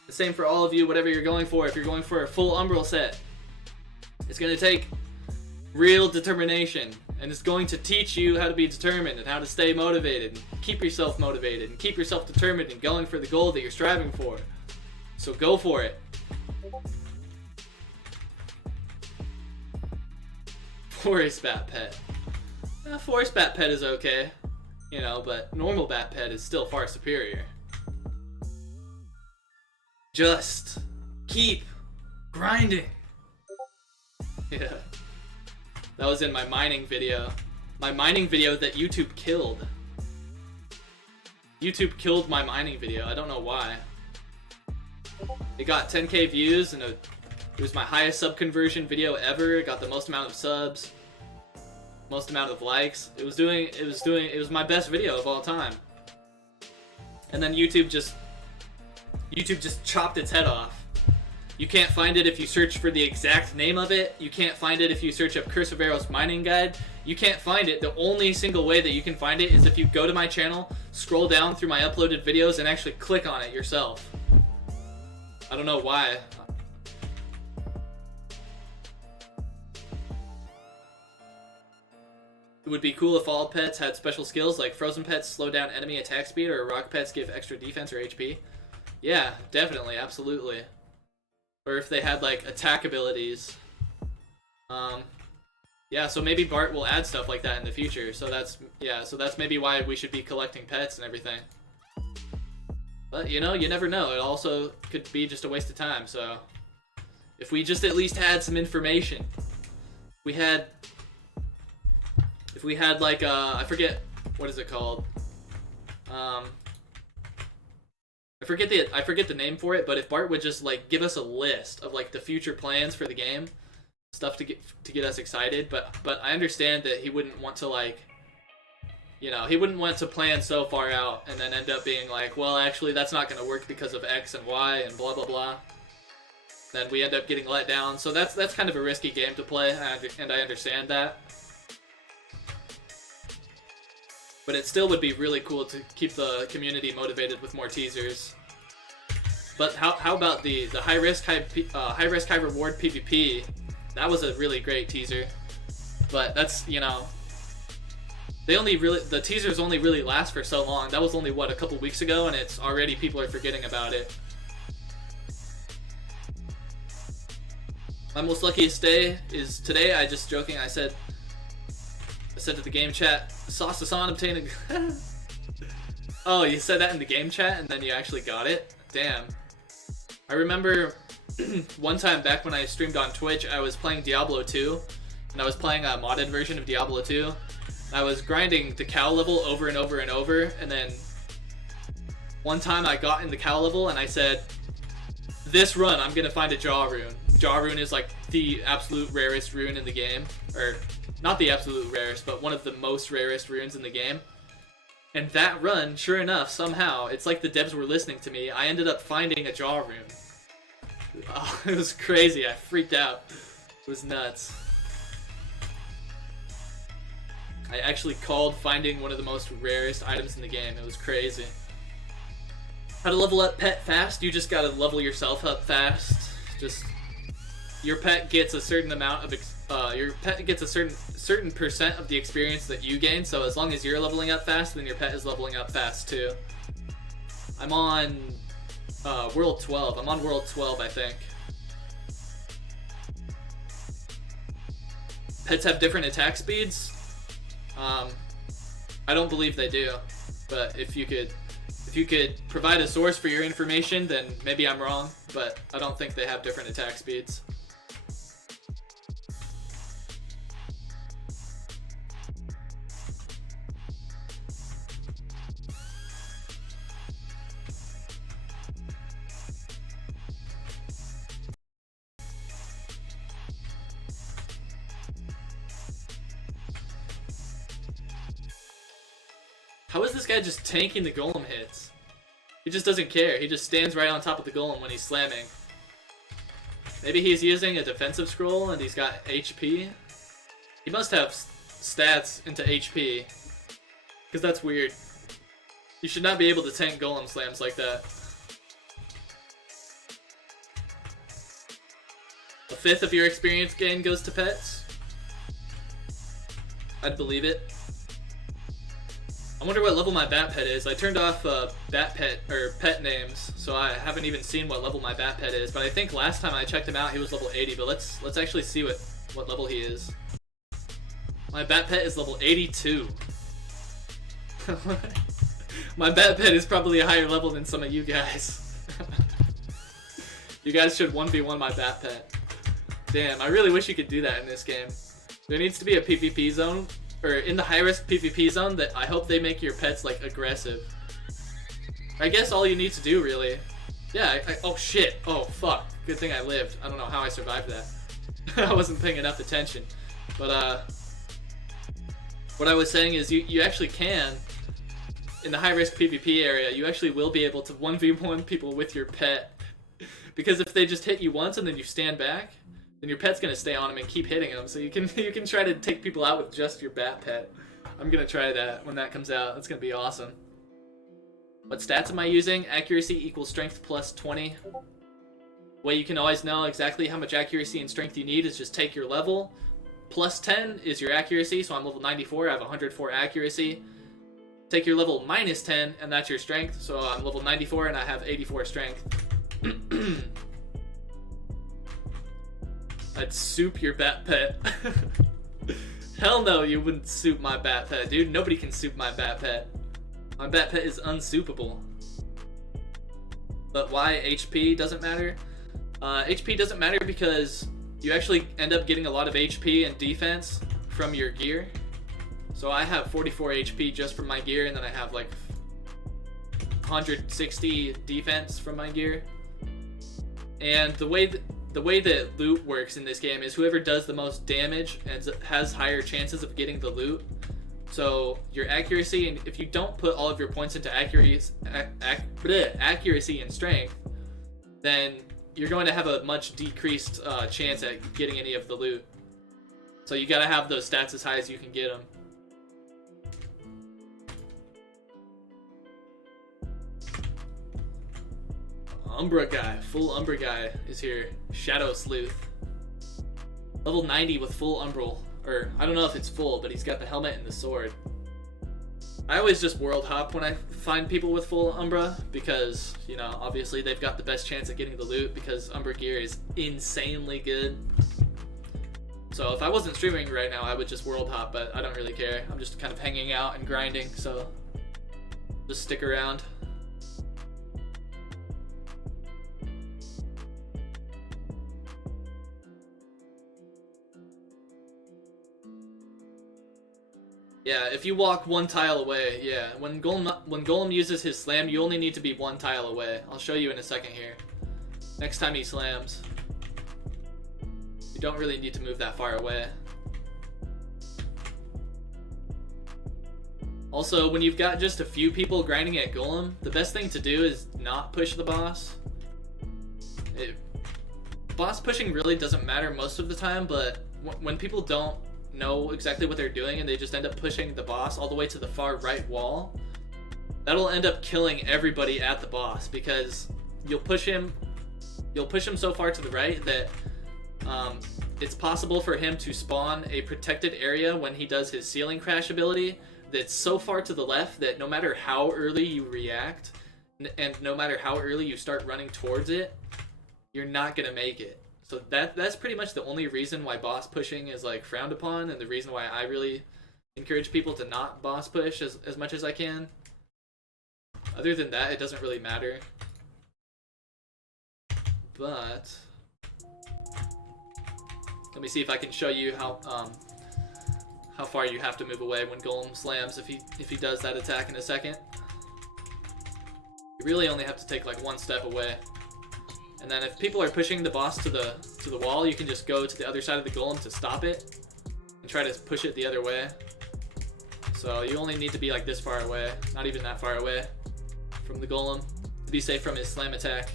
The same for all of you, whatever you're going for. If you're going for a full Umbral set, it's going to take real determination, and it's going to teach you how to be determined and how to stay motivated and keep yourself motivated and keep yourself determined and going for the goal that you're striving for. So go for it. Forest Bat Pet. Forest Bat Pet is okay, you know, but normal Bat Pet is still far superior. Just keep grinding. Yeah. That was in my mining video. My mining video that YouTube killed. YouTube killed my mining video. I don't know why. It got 10k views and it was my highest sub conversion video ever. It got the most amount of subs, most amount of likes. It was my best video of all time. And then YouTube just chopped its head off. You can't find it if you search for the exact name of it. You can't find it if you search up Curse of Aros mining guide. You can't find it. The only single way that you can find it is if you go to my channel, scroll down through my uploaded videos, and actually click on it yourself. I don't know why. It would be cool if all pets had special skills, like frozen pets slow down enemy attack speed, or rock pets give extra defense or HP. Yeah, definitely, absolutely. Or if they had like attack abilities. Yeah, so maybe Bart will add stuff like that in the future. So that's maybe why we should be collecting pets and everything. But you know, you never know. It also could be just a waste of time. So if we just at least had some information, if we had like I forget what is it called. I forget the name for it, but if Bart would just like give us a list of like the future plans for the game, stuff to get us excited, but I understand that he wouldn't want to like, you know, he wouldn't want to plan so far out and then end up being like, well, actually that's not going to work because of X and Y and blah blah blah. Then we end up getting let down. So that's kind of a risky game to play, and I understand that. But it still would be really cool to keep the community motivated with more teasers. But how about the high risk high reward PvP? That was a really great teaser. But that's, you know, the teasers only really last for so long. That was only what, a couple weeks ago, and it's already people are forgetting about it. My most luckiest day is today. I just joking. I said to the game chat, Sauce-san obtained a... Oh, you said that in the game chat and then you actually got it? Damn. I remember one time back when I streamed on Twitch, I was playing Diablo 2, and I was playing a modded version of Diablo 2. I was grinding the cow level over and over and over, and then one time I got in the cow level and I said, this run I'm gonna find a Jaw rune. Jaw rune is like the absolute rarest rune in the game, or not the absolute rarest, but one of the most rarest runes in the game. And that run, sure enough, somehow, it's like the devs were listening to me, I ended up finding a Jaw rune. Oh, it was crazy, I freaked out. It was nuts. I actually called finding one of the most rarest items in the game. It was crazy. How to level up pet fast? You just gotta level yourself up fast. Just, your pet gets a certain amount of a certain percent of the experience that you gain, so as long as you're leveling up fast, then your pet is leveling up fast too. I'm on World 12. I'm on World 12, I think. Pets have different attack speeds? I don't believe they do, but if you could provide a source for your information, then maybe I'm wrong, but I don't think they have different attack speeds. How is this guy just tanking the golem hits? He just doesn't care. He just stands right on top of the golem when he's slamming. Maybe he's using a defensive scroll and he's got HP? He must have stats into HP. Because that's weird. You should not be able to tank golem slams like that. A fifth of your experience gain goes to pets? I'd believe it. I wonder what level my bat pet is. I turned off bat pet or pet names, so I haven't even seen what level my bat pet is. But I think last time I checked him out, he was level 80. But let's actually see what level he is. My bat pet is level 82. My bat pet is probably a higher level than some of you guys. You guys should 1v1 my bat pet. Damn, I really wish you could do that in this game. There needs to be a PvP zone, or in the high-risk PvP zone, that I hope they make your pets, like, aggressive. I guess all you need to do, really. Yeah, oh shit, oh fuck. Good thing I lived. I don't know how I survived that. I wasn't paying enough attention. But, what I was saying is you actually can, in the high-risk PvP area, you actually will be able to 1v1 people with your pet. Because if they just hit you once and then you stand back, then your pet's gonna stay on him and keep hitting him. So you can try to take people out with just your bat pet. I'm gonna try that when that comes out. That's gonna be awesome. What stats am I using? Accuracy equals strength plus 20. Way you can always know exactly how much accuracy and strength you need is just take your level, plus 10 is your accuracy, so I'm level 94, I have 104 accuracy. Take your level minus 10, and that's your strength, so I'm level 94 and I have 84 strength. I'd soup your bat pet. Hell no, you wouldn't soup my bat pet, dude. Nobody can soup my bat pet. My bat pet is unsoupable. But why HP doesn't matter? HP doesn't matter because you actually end up getting a lot of HP and defense from your gear. So I have 44 HP just from my gear, and then I have like 160 defense from my gear. And the way that loot works in this game is whoever does the most damage and has higher chances of getting the loot. So your accuracy, and if you don't put all of your points into accuracy and strength, then you're going to have a much decreased chance at getting any of the loot. So you gotta have those stats as high as you can get them. Umbra guy, full Umbra guy is here. Shadow Sleuth. Level 90 with full Umbral. Or, I don't know if it's full, but he's got the helmet and the sword. I always just world hop when I find people with full Umbra, because, you know, obviously they've got the best chance at getting the loot, because Umbra gear is insanely good. So if I wasn't streaming right now, I would just world hop, but I don't really care. I'm just kind of hanging out and grinding, so just stick around. Yeah, if you walk one tile away, yeah. When Golem uses his slam, you only need to be one tile away. I'll show you in a second here. Next time he slams, you don't really need to move that far away. Also, when you've got just a few people grinding at Golem, the best thing to do is not push the boss. Boss pushing really doesn't matter most of the time, but when people don't know exactly what they're doing and they just end up pushing the boss all the way to the far right wall, that'll end up killing everybody at the boss, because you'll push him so far to the right that it's possible for him to spawn a protected area when he does his ceiling crash ability that's so far to the left that no matter how early you react and no matter how early you start running towards it, you're not gonna make it. So that's pretty much the only reason why boss pushing is like frowned upon, and the reason why I really encourage people to not boss push as much as I can. Other than that, it doesn't really matter. But let me see if I can show you how far you have to move away when Golem slams if he does that attack in a second. You really only have to take like one step away. And then if people are pushing the boss to the wall, you can just go to the other side of the Golem to stop it and try to push it the other way. So you only need to be like this far away, not even that far away from the Golem to be safe from his slam attack.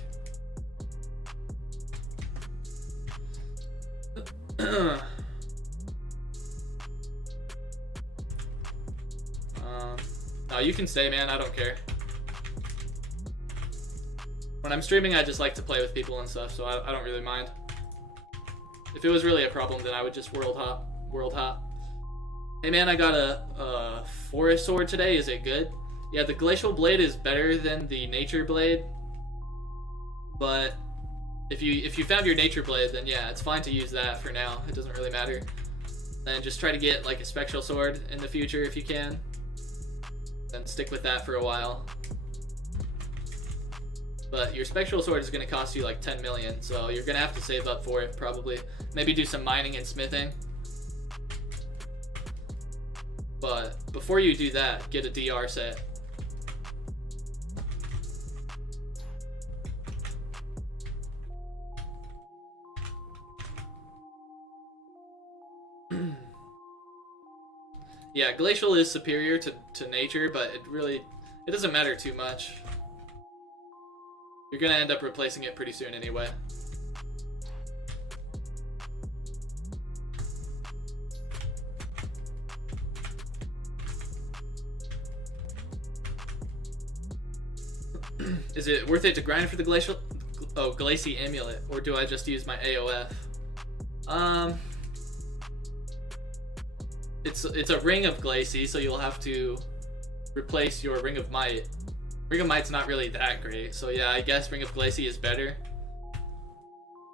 No, you can stay, man. I don't care. When I'm streaming, I just like to play with people and stuff, so I don't really mind. If it was really a problem, then I would just world hop. Hey man, I got a forest sword today. Is it good? Yeah, the glacial blade is better than the nature blade. But if you found your nature blade, then yeah, it's fine to use that for now. It doesn't really matter. And just try to get like a spectral sword in the future if you can. Then stick with that for a while. But your spectral sword is going to cost you like 10 million, so you're going to have to save up for it probably. Maybe do some mining and smithing. But before you do that, get a DR set. Yeah, glacial is superior to nature, but it doesn't matter too much. You're gonna end up replacing it pretty soon anyway. Is it worth it to grind for the Glacy Amulet, or do I just use my AOF? it's a Ring of Glacie, so you'll have to replace your Ring of Might. Ring of Might's not really that great, so yeah, I guess Ring of Glacie is better.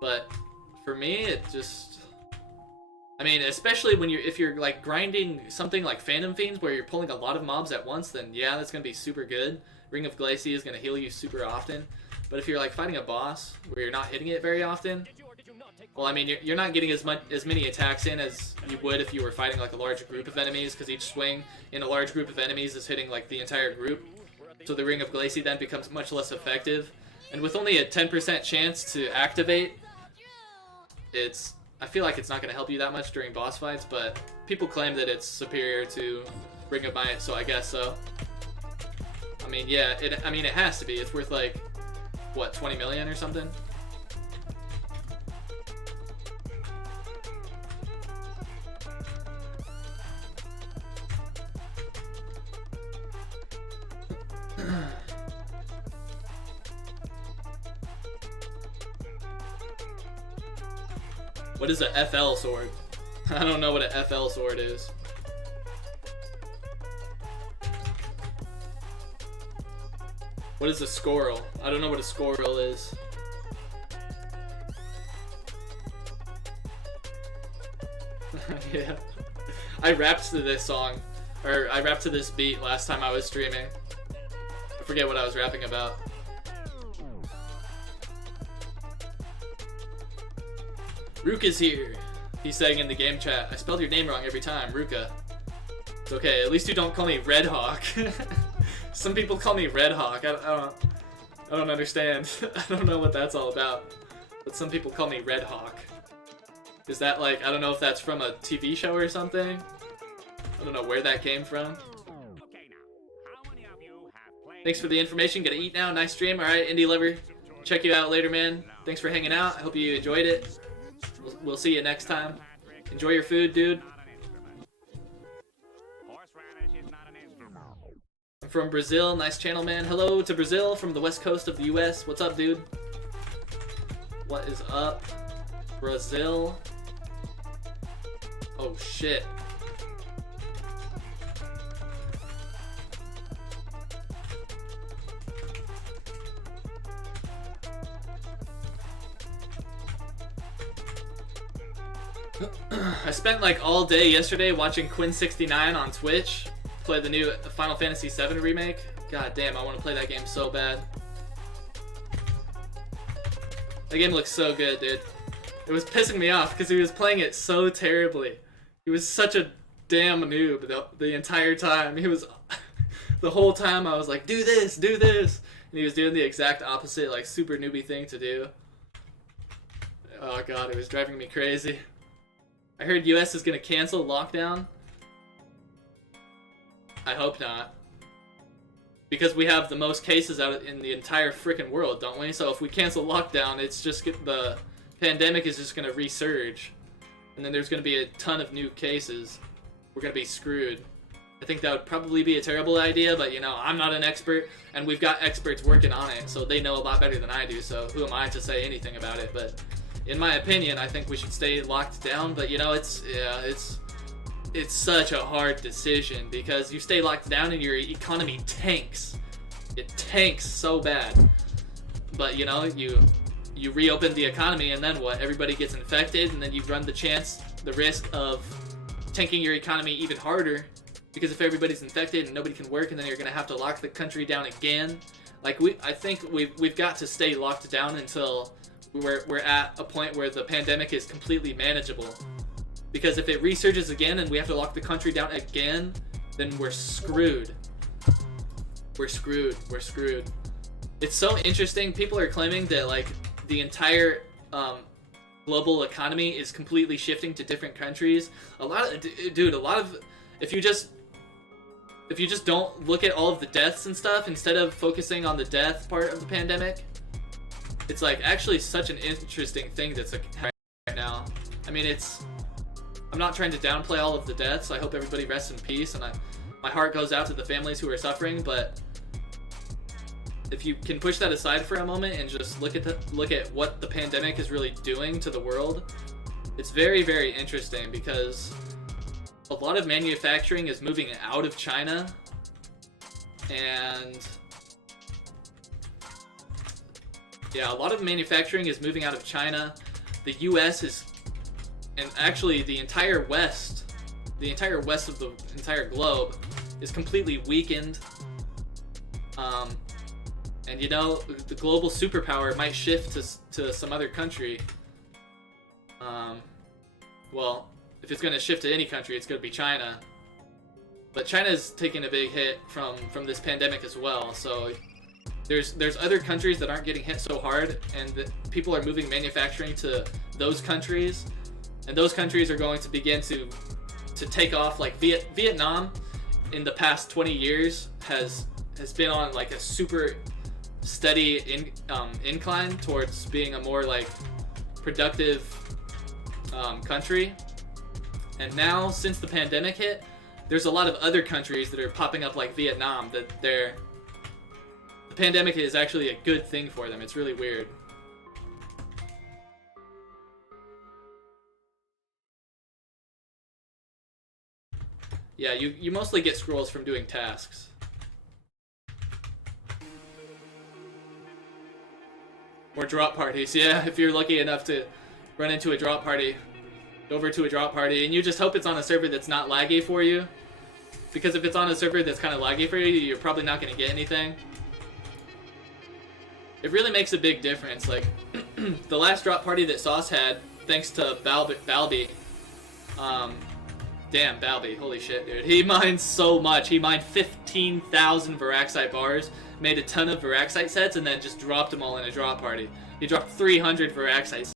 But for me, it just, I mean, especially when if you're like grinding something like Phantom Fiends where you're pulling a lot of mobs at once, then yeah, that's gonna be super good. Ring of Glacie is gonna heal you super often. But if you're like fighting a boss where you're not hitting it very often, well, I mean, you're not getting as many attacks in as you would if you were fighting like a large group of enemies, because each swing in a large group of enemies is hitting like the entire group. So the Ring of Glacie then becomes much less effective. And with only a 10% chance to activate, I feel like it's not going to help you that much during boss fights, but people claim that it's superior to Ring of Might, so I guess so. I mean, yeah, it has to be. It's worth like, what, 20 million or something? What is a FL sword? I don't know what a FL sword is. What is a squirrel? I don't know what a squirrel is. Yeah. I rapped to this song, or I rapped to this beat last time I was streaming. I forget what I was rapping about. Ruka's here. He's saying in the game chat, I spelled your name wrong every time, Ruka. It's okay, at least you don't call me Red Hawk. Some people call me Red Hawk. I don't understand. I don't know what that's all about. But some people call me Red Hawk. Is that like, I don't know if that's from a TV show or something? I don't know where that came from. Thanks for the information. Gotta eat now. Nice stream. Alright, Indie Lover. Check you out later, man. Thanks for hanging out. I hope you enjoyed it. We'll see you next time. Enjoy your food, dude. I'm from Brazil. Nice channel, man. Hello to Brazil from the west coast of the US. What's up, dude? What is up? Brazil. Oh, shit. I spent like all day yesterday watching Quinn69 on Twitch play the new Final Fantasy VII remake. God damn, I want to play that game so bad. That game looks so good, dude. It was pissing me off because he was playing it so terribly. He was such a damn noob the entire time. He was the whole time I was like, do this, and he was doing the exact opposite, like super newbie thing to do. Oh god, it was driving me crazy. I heard US is gonna cancel lockdown. I hope not. Because we have the most cases out in the entire frickin' world, don't we? So if we cancel lockdown, it's just the pandemic is just gonna resurge. And then there's gonna be a ton of new cases. We're gonna be screwed. I think that would probably be a terrible idea, but you know, I'm not an expert, and we've got experts working on it, so they know a lot better than I do, so who am I to say anything about it? But in my opinion, I think we should stay locked down, but you know, it's such a hard decision because you stay locked down and your economy tanks. It tanks so bad. But you know, you reopen the economy and then what? Everybody gets infected and then you run the risk of tanking your economy even harder because if everybody's infected and nobody can work and then you're gonna have to lock the country down again. Like I think we've got to stay locked down until we're at a point where the pandemic is completely manageable. Because if it resurges again and we have to lock the country down again, then we're screwed. We're screwed. It's so interesting. People are claiming that like the entire global economy is completely shifting to different countries. If you just don't look at all of the deaths and stuff instead of focusing on the death part of the pandemic, it's like actually such an interesting thing that's like right now. I mean, I'm not trying to downplay all of the deaths. I hope everybody rests in peace, and my heart goes out to the families who are suffering. But if you can push that aside for a moment and just look at what the pandemic is really doing to the world, it's very, very interesting because a lot of manufacturing is moving out of China, and yeah, a lot of manufacturing is moving out of China. The US is, and actually the entire west of the entire globe is completely weakened. And you know, the global superpower might shift to some other country. Well, if it's going to shift to any country, it's going to be China. But China's taking a big hit from this pandemic as well. So there's other countries that aren't getting hit so hard, and people are moving manufacturing to those countries, and those countries are going to begin to take off. Like Vietnam in the past 20 years has been on like a super steady incline towards being a more like productive country. And now, since the pandemic hit, there's a lot of other countries that are popping up like Vietnam that the pandemic is actually a good thing for them. It's really weird. Yeah, you mostly get scrolls from doing tasks. Or drop parties. Yeah, if you're lucky enough to run into a drop party, go over to a drop party, and you just hope it's on a server that's not laggy for you. Because if it's on a server that's kind of laggy for you, you're probably not going to get anything. It really makes a big difference. Like, the last drop party that Sauce had, thanks to Balby, damn, Balby, holy shit, dude. He mined so much. He mined 15,000 Veraxite bars, made a ton of Veraxite sets, and then just dropped them all in a drop party. He dropped 300 Veraxite.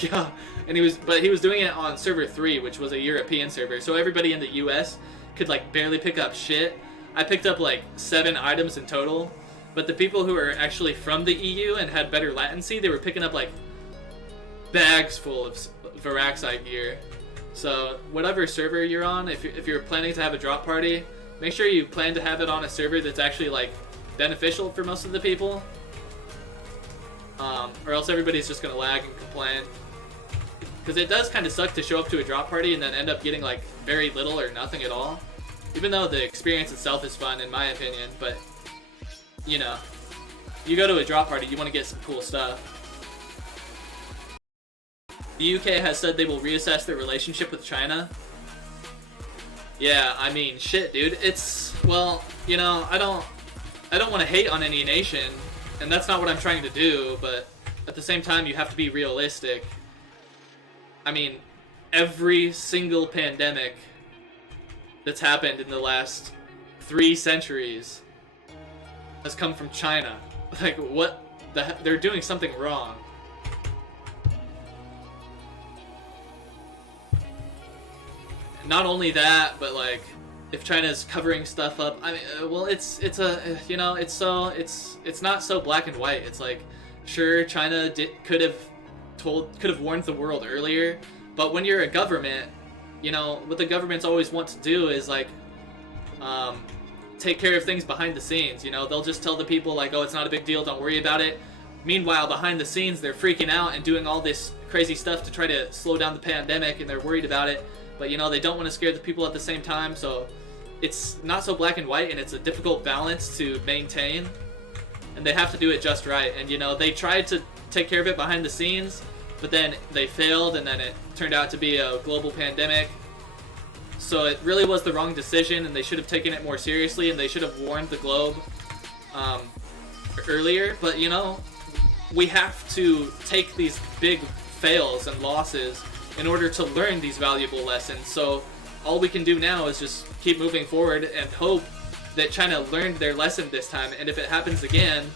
Yeah, and he was doing it on server 3, which was a European server, so everybody in the US could like barely pick up shit. I picked up like 7 items in total, but the people who are actually from the EU and had better latency, they were picking up like bags full of Veraxite gear. So whatever server you're on, if you're planning to have a drop party, make sure you plan to have it on a server that's actually like beneficial for most of the people. Or else everybody's just gonna lag and complain. Because it does kind of suck to show up to a drop party and then end up getting like very little or nothing at all. Even though the experience itself is fun in my opinion, but you know, you go to a drop party, you want to get some cool stuff. The UK has said they will reassess their relationship with China. Yeah, I mean, shit, dude. It's, well, you know, I don't want to hate on any nation, and that's not what I'm trying to do, but at the same time, you have to be realistic. I mean, every single pandemic that's happened in the last 3 centuries has come from China. Like, what the heck? They're doing something wrong. Not only that, but like, if China's covering stuff up, I mean, well, it's a, you know, it's not so black and white. It's like, sure, China could have warned the world earlier, but when you're a government, you know, what the governments always want to do is like, take care of things behind the scenes. You know, they'll just tell the people like, oh, it's not a big deal, don't worry about it. Meanwhile, behind the scenes, they're freaking out and doing all this crazy stuff to try to slow down the pandemic, and they're worried about it. But, you know, they don't want to scare the people at the same time, so it's not so black and white, and it's a difficult balance to maintain. And they have to do it just right. And, you know, they tried to take care of it behind the scenes, but then they failed, and then it turned out to be a global pandemic. So it really was the wrong decision, and they should have taken it more seriously, and they should have warned the globe earlier. But, you know, we have to take these big fails and losses in order to learn these valuable lessons. So all we can do now is just keep moving forward and hope that China learned their lesson this time, and if it happens again,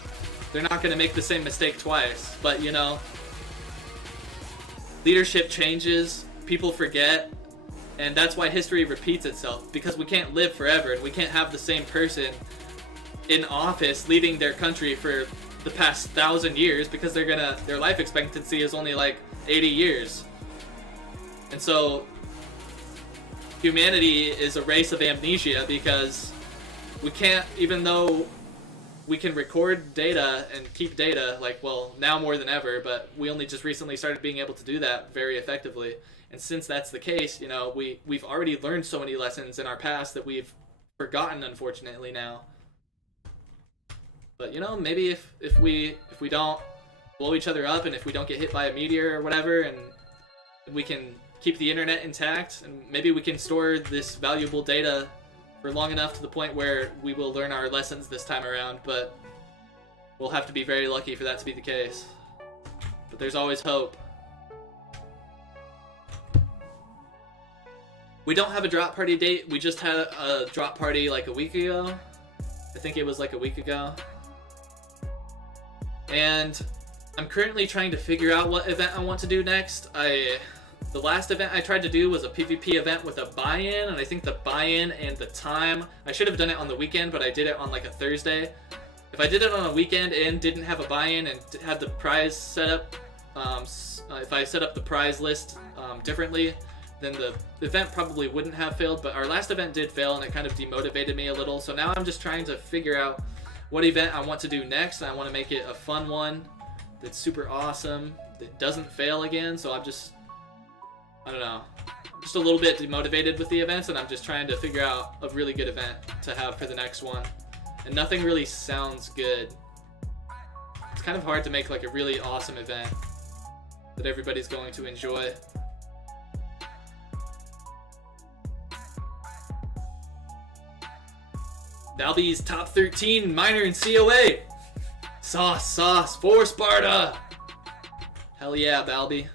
they're not going to make the same mistake twice. But, you know, leadership changes, people forget, and that's why history repeats itself, because we can't live forever, and we can't have the same person in office leading their country for the past 1,000 years, because their life expectancy is only like 80 years. And so humanity is a race of amnesia, because we can't, even though we can record data and keep data, like, well, now more than ever, but we only just recently started being able to do that very effectively. And since that's the case, you know, we've already learned so many lessons in our past that we've forgotten, unfortunately, now. But, you know, maybe if we don't blow each other up, and if we don't get hit by a meteor or whatever, and we can keep the internet intact, and maybe we can store this valuable data for long enough to the point where we will learn our lessons this time around, but we'll have to be very lucky for that to be the case. But there's always hope. We don't have a drop party date. We just had a drop party like a week ago. I think it was like a week ago. And I'm currently trying to figure out what event I want to do next. The last event I tried to do was a PvP event with a buy-in, and I think the buy-in and the time, I should have done it on the weekend, but I did it on like a Thursday. If I did it on a weekend and didn't have a buy-in and had the prize set up, if I set up the prize list differently, then the event probably wouldn't have failed. But our last event did fail, and it kind of demotivated me a little. So now I'm just trying to figure out what event I want to do next. I want to make it a fun one that's super awesome, that doesn't fail again. So I don't know, just a little bit demotivated with the events, and I'm just trying to figure out a really good event to have for the next one. And nothing really sounds good. It's kind of hard to make like a really awesome event that everybody's going to enjoy. Balby's top 13 minor in COA. Sauce for Sparta. Hell yeah, Balby.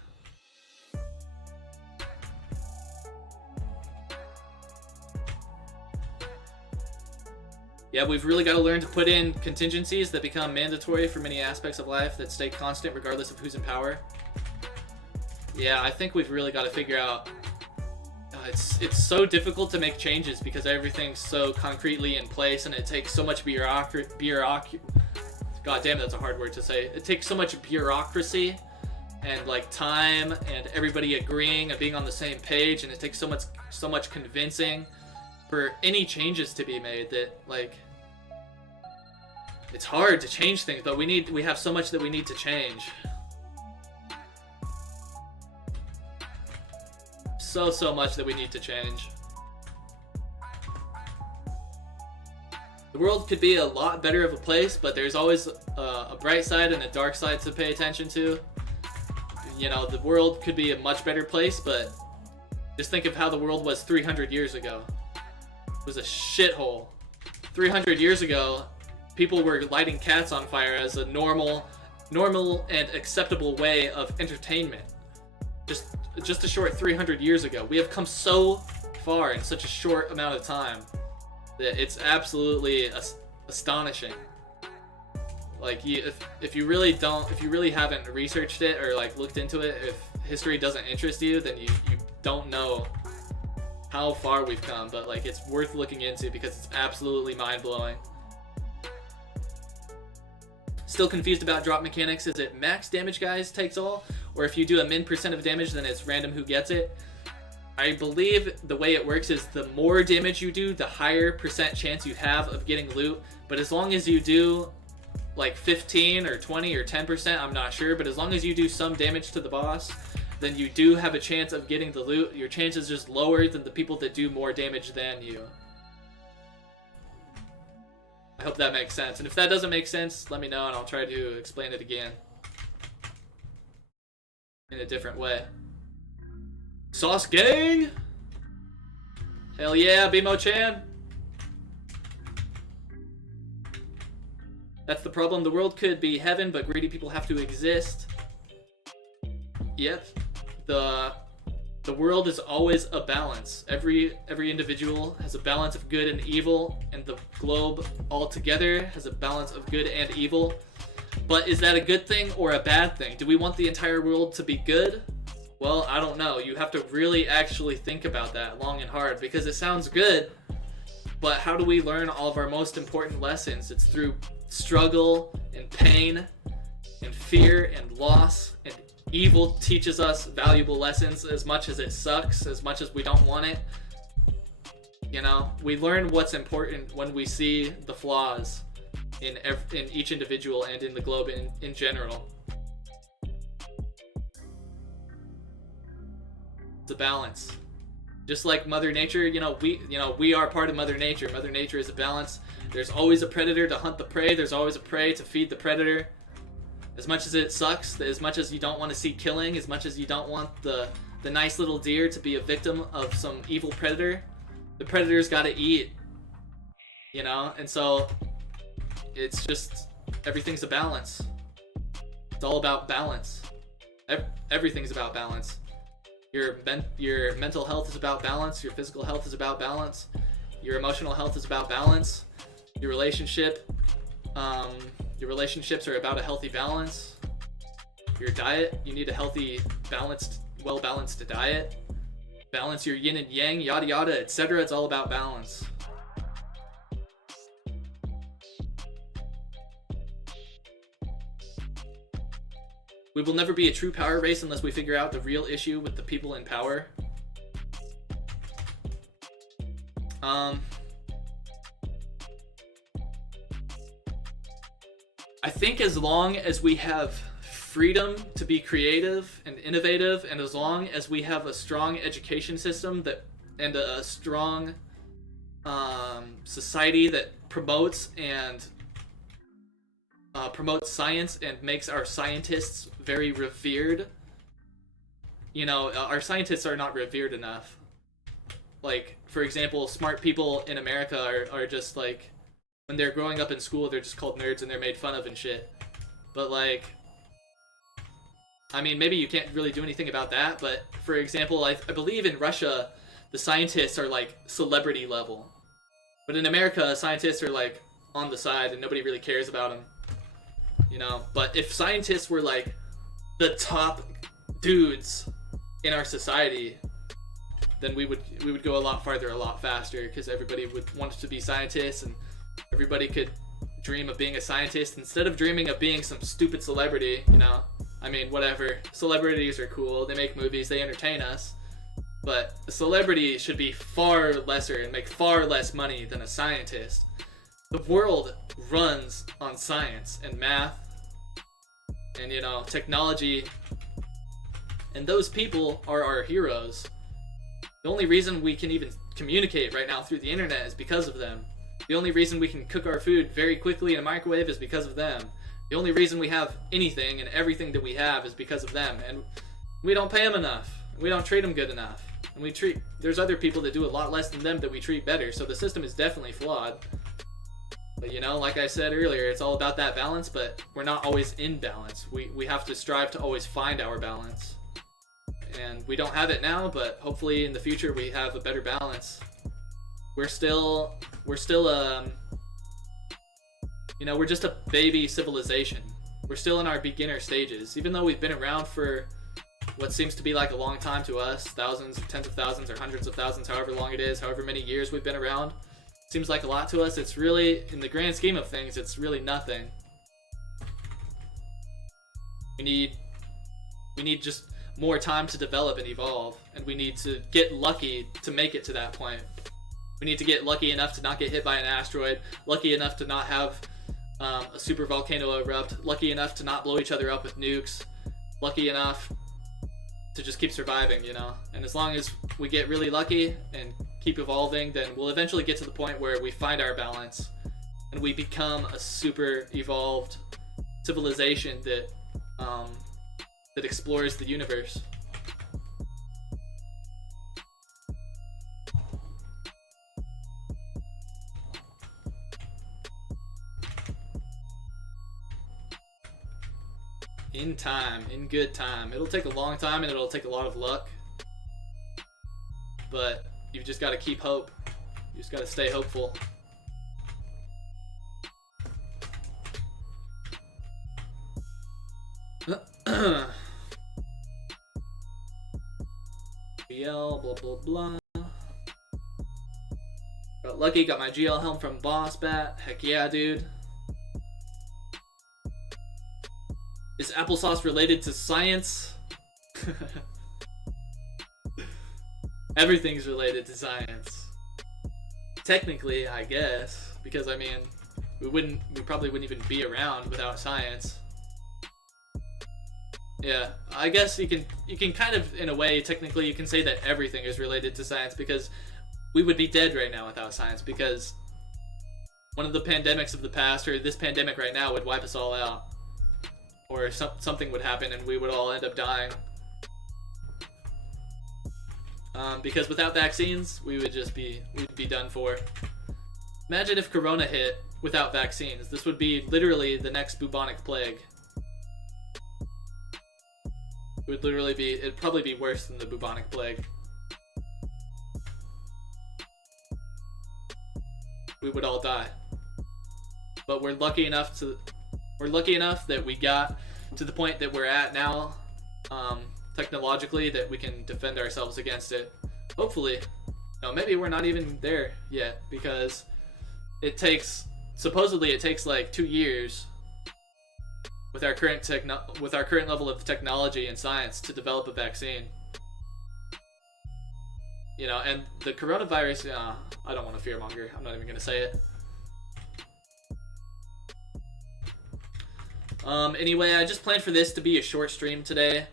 Yeah, we've really got to learn to put in contingencies that become mandatory for many aspects of life that stay constant regardless of who's in power. Yeah, I think we've really got to figure out... It's so difficult to make changes because everything's so concretely in place, and it takes so much God damn, that's a hard word to say. It takes so much bureaucracy and like time and everybody agreeing and being on the same page, and it takes so much convincing for any changes to be made that like it's hard to change things, but we have so much that we need to change. So much that we need to change. The world could be a lot better of a place, but there's always a bright side and a dark side to pay attention to. You know, the world could be a much better place, but just think of how the world was 300 years ago. It was a shithole. 300 years ago, people were lighting cats on fire as a normal and acceptable way of entertainment. Just a short 300 years ago. We have come so far in such a short amount of time that it's absolutely astonishing. Like, if you really haven't researched it or like looked into it, if history doesn't interest you, then you don't know how far we've come. But like, it's worth looking into because it's absolutely mind-blowing. Still confused about drop mechanics. Is it max damage guys takes all? Or if you do a min percent of damage, then it's random who gets it? I believe the way it works is the more damage you do, the higher percent chance you have of getting loot. But as long as you do like 15 or 20 or 10%, I'm not sure, but as long as you do some damage to the boss, then you do have a chance of getting the loot. Your chance is just lower than the people that do more damage than you. I hope that makes sense. And if that doesn't make sense, let me know and I'll try to explain it again in a different way. Sauce gang! Hell yeah, Bimo-chan! That's the problem. The world could be heaven, but greedy people have to exist. Yep. The world is always a balance. Every individual has a balance of good and evil, and the globe altogether has a balance of good and evil. But is that a good thing or a bad thing? Do we want the entire world to be good? Well, I don't know. You have to really actually think about that long and hard, because it sounds good, but how do we learn all of our most important lessons? It's through struggle and pain and fear and loss, and evil teaches us valuable lessons as much as it sucks, as much as we don't want it. You know, we learn what's important when we see the flaws. in each individual and in the globe in general. It's a balance. Just like Mother Nature, we are part of Mother Nature. Mother Nature is a balance. There's always a predator to hunt the prey. There's always a prey to feed the predator. As much as it sucks, as much as you don't want to see killing, as much as you don't want the nice little deer to be a victim of some evil predator, the predator's got to eat. And so it's just, everything's a balance. It's all about balance. Everything's about balance. Your mental health is about balance. Your physical health is about balance. Your emotional health is about balance. Your relationships are about a healthy balance. Your diet, you need a healthy, balanced, well-balanced diet. Balance your yin and yang, yada yada, etc. It's all about balance. We will never be a true power race unless we figure out the real issue with the people in power. I think as long as we have freedom to be creative and innovative, and as long as we have a strong education system and a strong society that promotes science and makes our scientists very revered. Our scientists are not revered enough. Like, for example, smart people in America are just like, when they're growing up in school, they're just called nerds and they're made fun of and shit. But like, I mean, maybe you can't really do anything about that, but for example, I believe in Russia, the scientists are like celebrity level. But in America, scientists are like on the side and nobody really cares about them. But if scientists were like the top dudes in our society, then we would go a lot farther, a lot faster, because everybody would want to be scientists and everybody could dream of being a scientist instead of dreaming of being some stupid celebrity. I mean, whatever. Celebrities are cool. They make movies. They entertain us. But a celebrity should be far lesser and make far less money than a scientist. The world runs on science and math and, technology. And those people are our heroes. The only reason we can even communicate right now through the internet is because of them. The only reason we can cook our food very quickly in a microwave is because of them. The only reason we have anything and everything that we have is because of them. And we don't pay them enough. We don't treat them good enough. And there's other people that do a lot less than them that we treat better. So the system is definitely flawed. But like I said earlier, it's all about that balance, but we're not always in balance. We have to strive to always find our balance. And we don't have it now, but hopefully in the future we have a better balance. We're just a baby civilization. We're still in our beginner stages. Even though we've been around for what seems to be like a long time to us, thousands or tens of thousands or hundreds of thousands, however long it is, however many years we've been around, seems like a lot to us. It's really, in the grand scheme of things, it's really nothing. We need just more time to develop and evolve, and we need to get lucky to make it to that point. We need to get lucky enough to not get hit by an asteroid, lucky enough to not have a super volcano erupt, lucky enough to not blow each other up with nukes, lucky enough to just keep surviving, And as long as we get really lucky and keep evolving, then we'll eventually get to the point where we find our balance and we become a super evolved civilization that explores the universe. In time, in good time. It'll take a long time and it'll take a lot of luck. But you've just got to keep hope. You just got to stay hopeful. GL, blah blah blah. Got lucky, got my GL helm from Boss Bat. Heck yeah, dude. Is applesauce related to science? Everything's related to science. Technically, I guess. Because, I mean, we probably wouldn't even be around without science. Yeah, I guess you can kind of, in a way, technically you can say that everything is related to science, because we would be dead right now without science, because one of the pandemics of the past, or this pandemic right now, would wipe us all out. Or something would happen and we would all end up dying. Because without vaccines, we'd be done for. Imagine if Corona hit without vaccines. This would be literally the next bubonic plague. It'd probably be worse than the bubonic plague. We would all die. But we're lucky enough that we got to the point that we're at now, technologically, that we can defend ourselves against it. Hopefully. No, maybe we're not even there yet, because supposedly it takes like 2 years with our current level of technology and science to develop a vaccine. You know, and the coronavirus, I don't want to fearmonger. I'm not even going to say it. Anyway, I just planned for this to be a short stream today.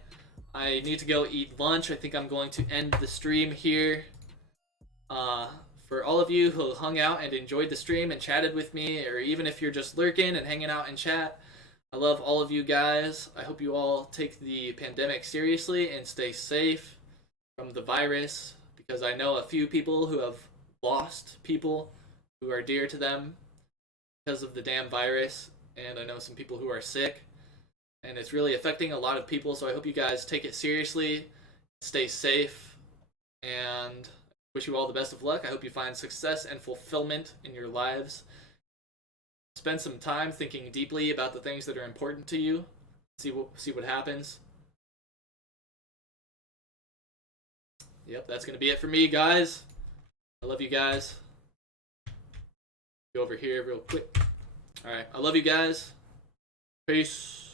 I need to go eat lunch. I think I'm going to end the stream here. For all of you who hung out and enjoyed the stream and chatted with me, or even if you're just lurking and hanging out in chat, I love all of you guys. I hope you all take the pandemic seriously and stay safe from the virus, because I know a few people who have lost people who are dear to them because of the damn virus, and I know some people who are sick, and it's really affecting a lot of people, so I hope you guys take it seriously, stay safe, and wish you all the best of luck. I hope you find success and fulfillment in your lives. Spend some time thinking deeply about the things that are important to you. See what happens. Yep, that's going to be it for me, guys. I love you guys. Go over here real quick. Alright, I love you guys. Peace.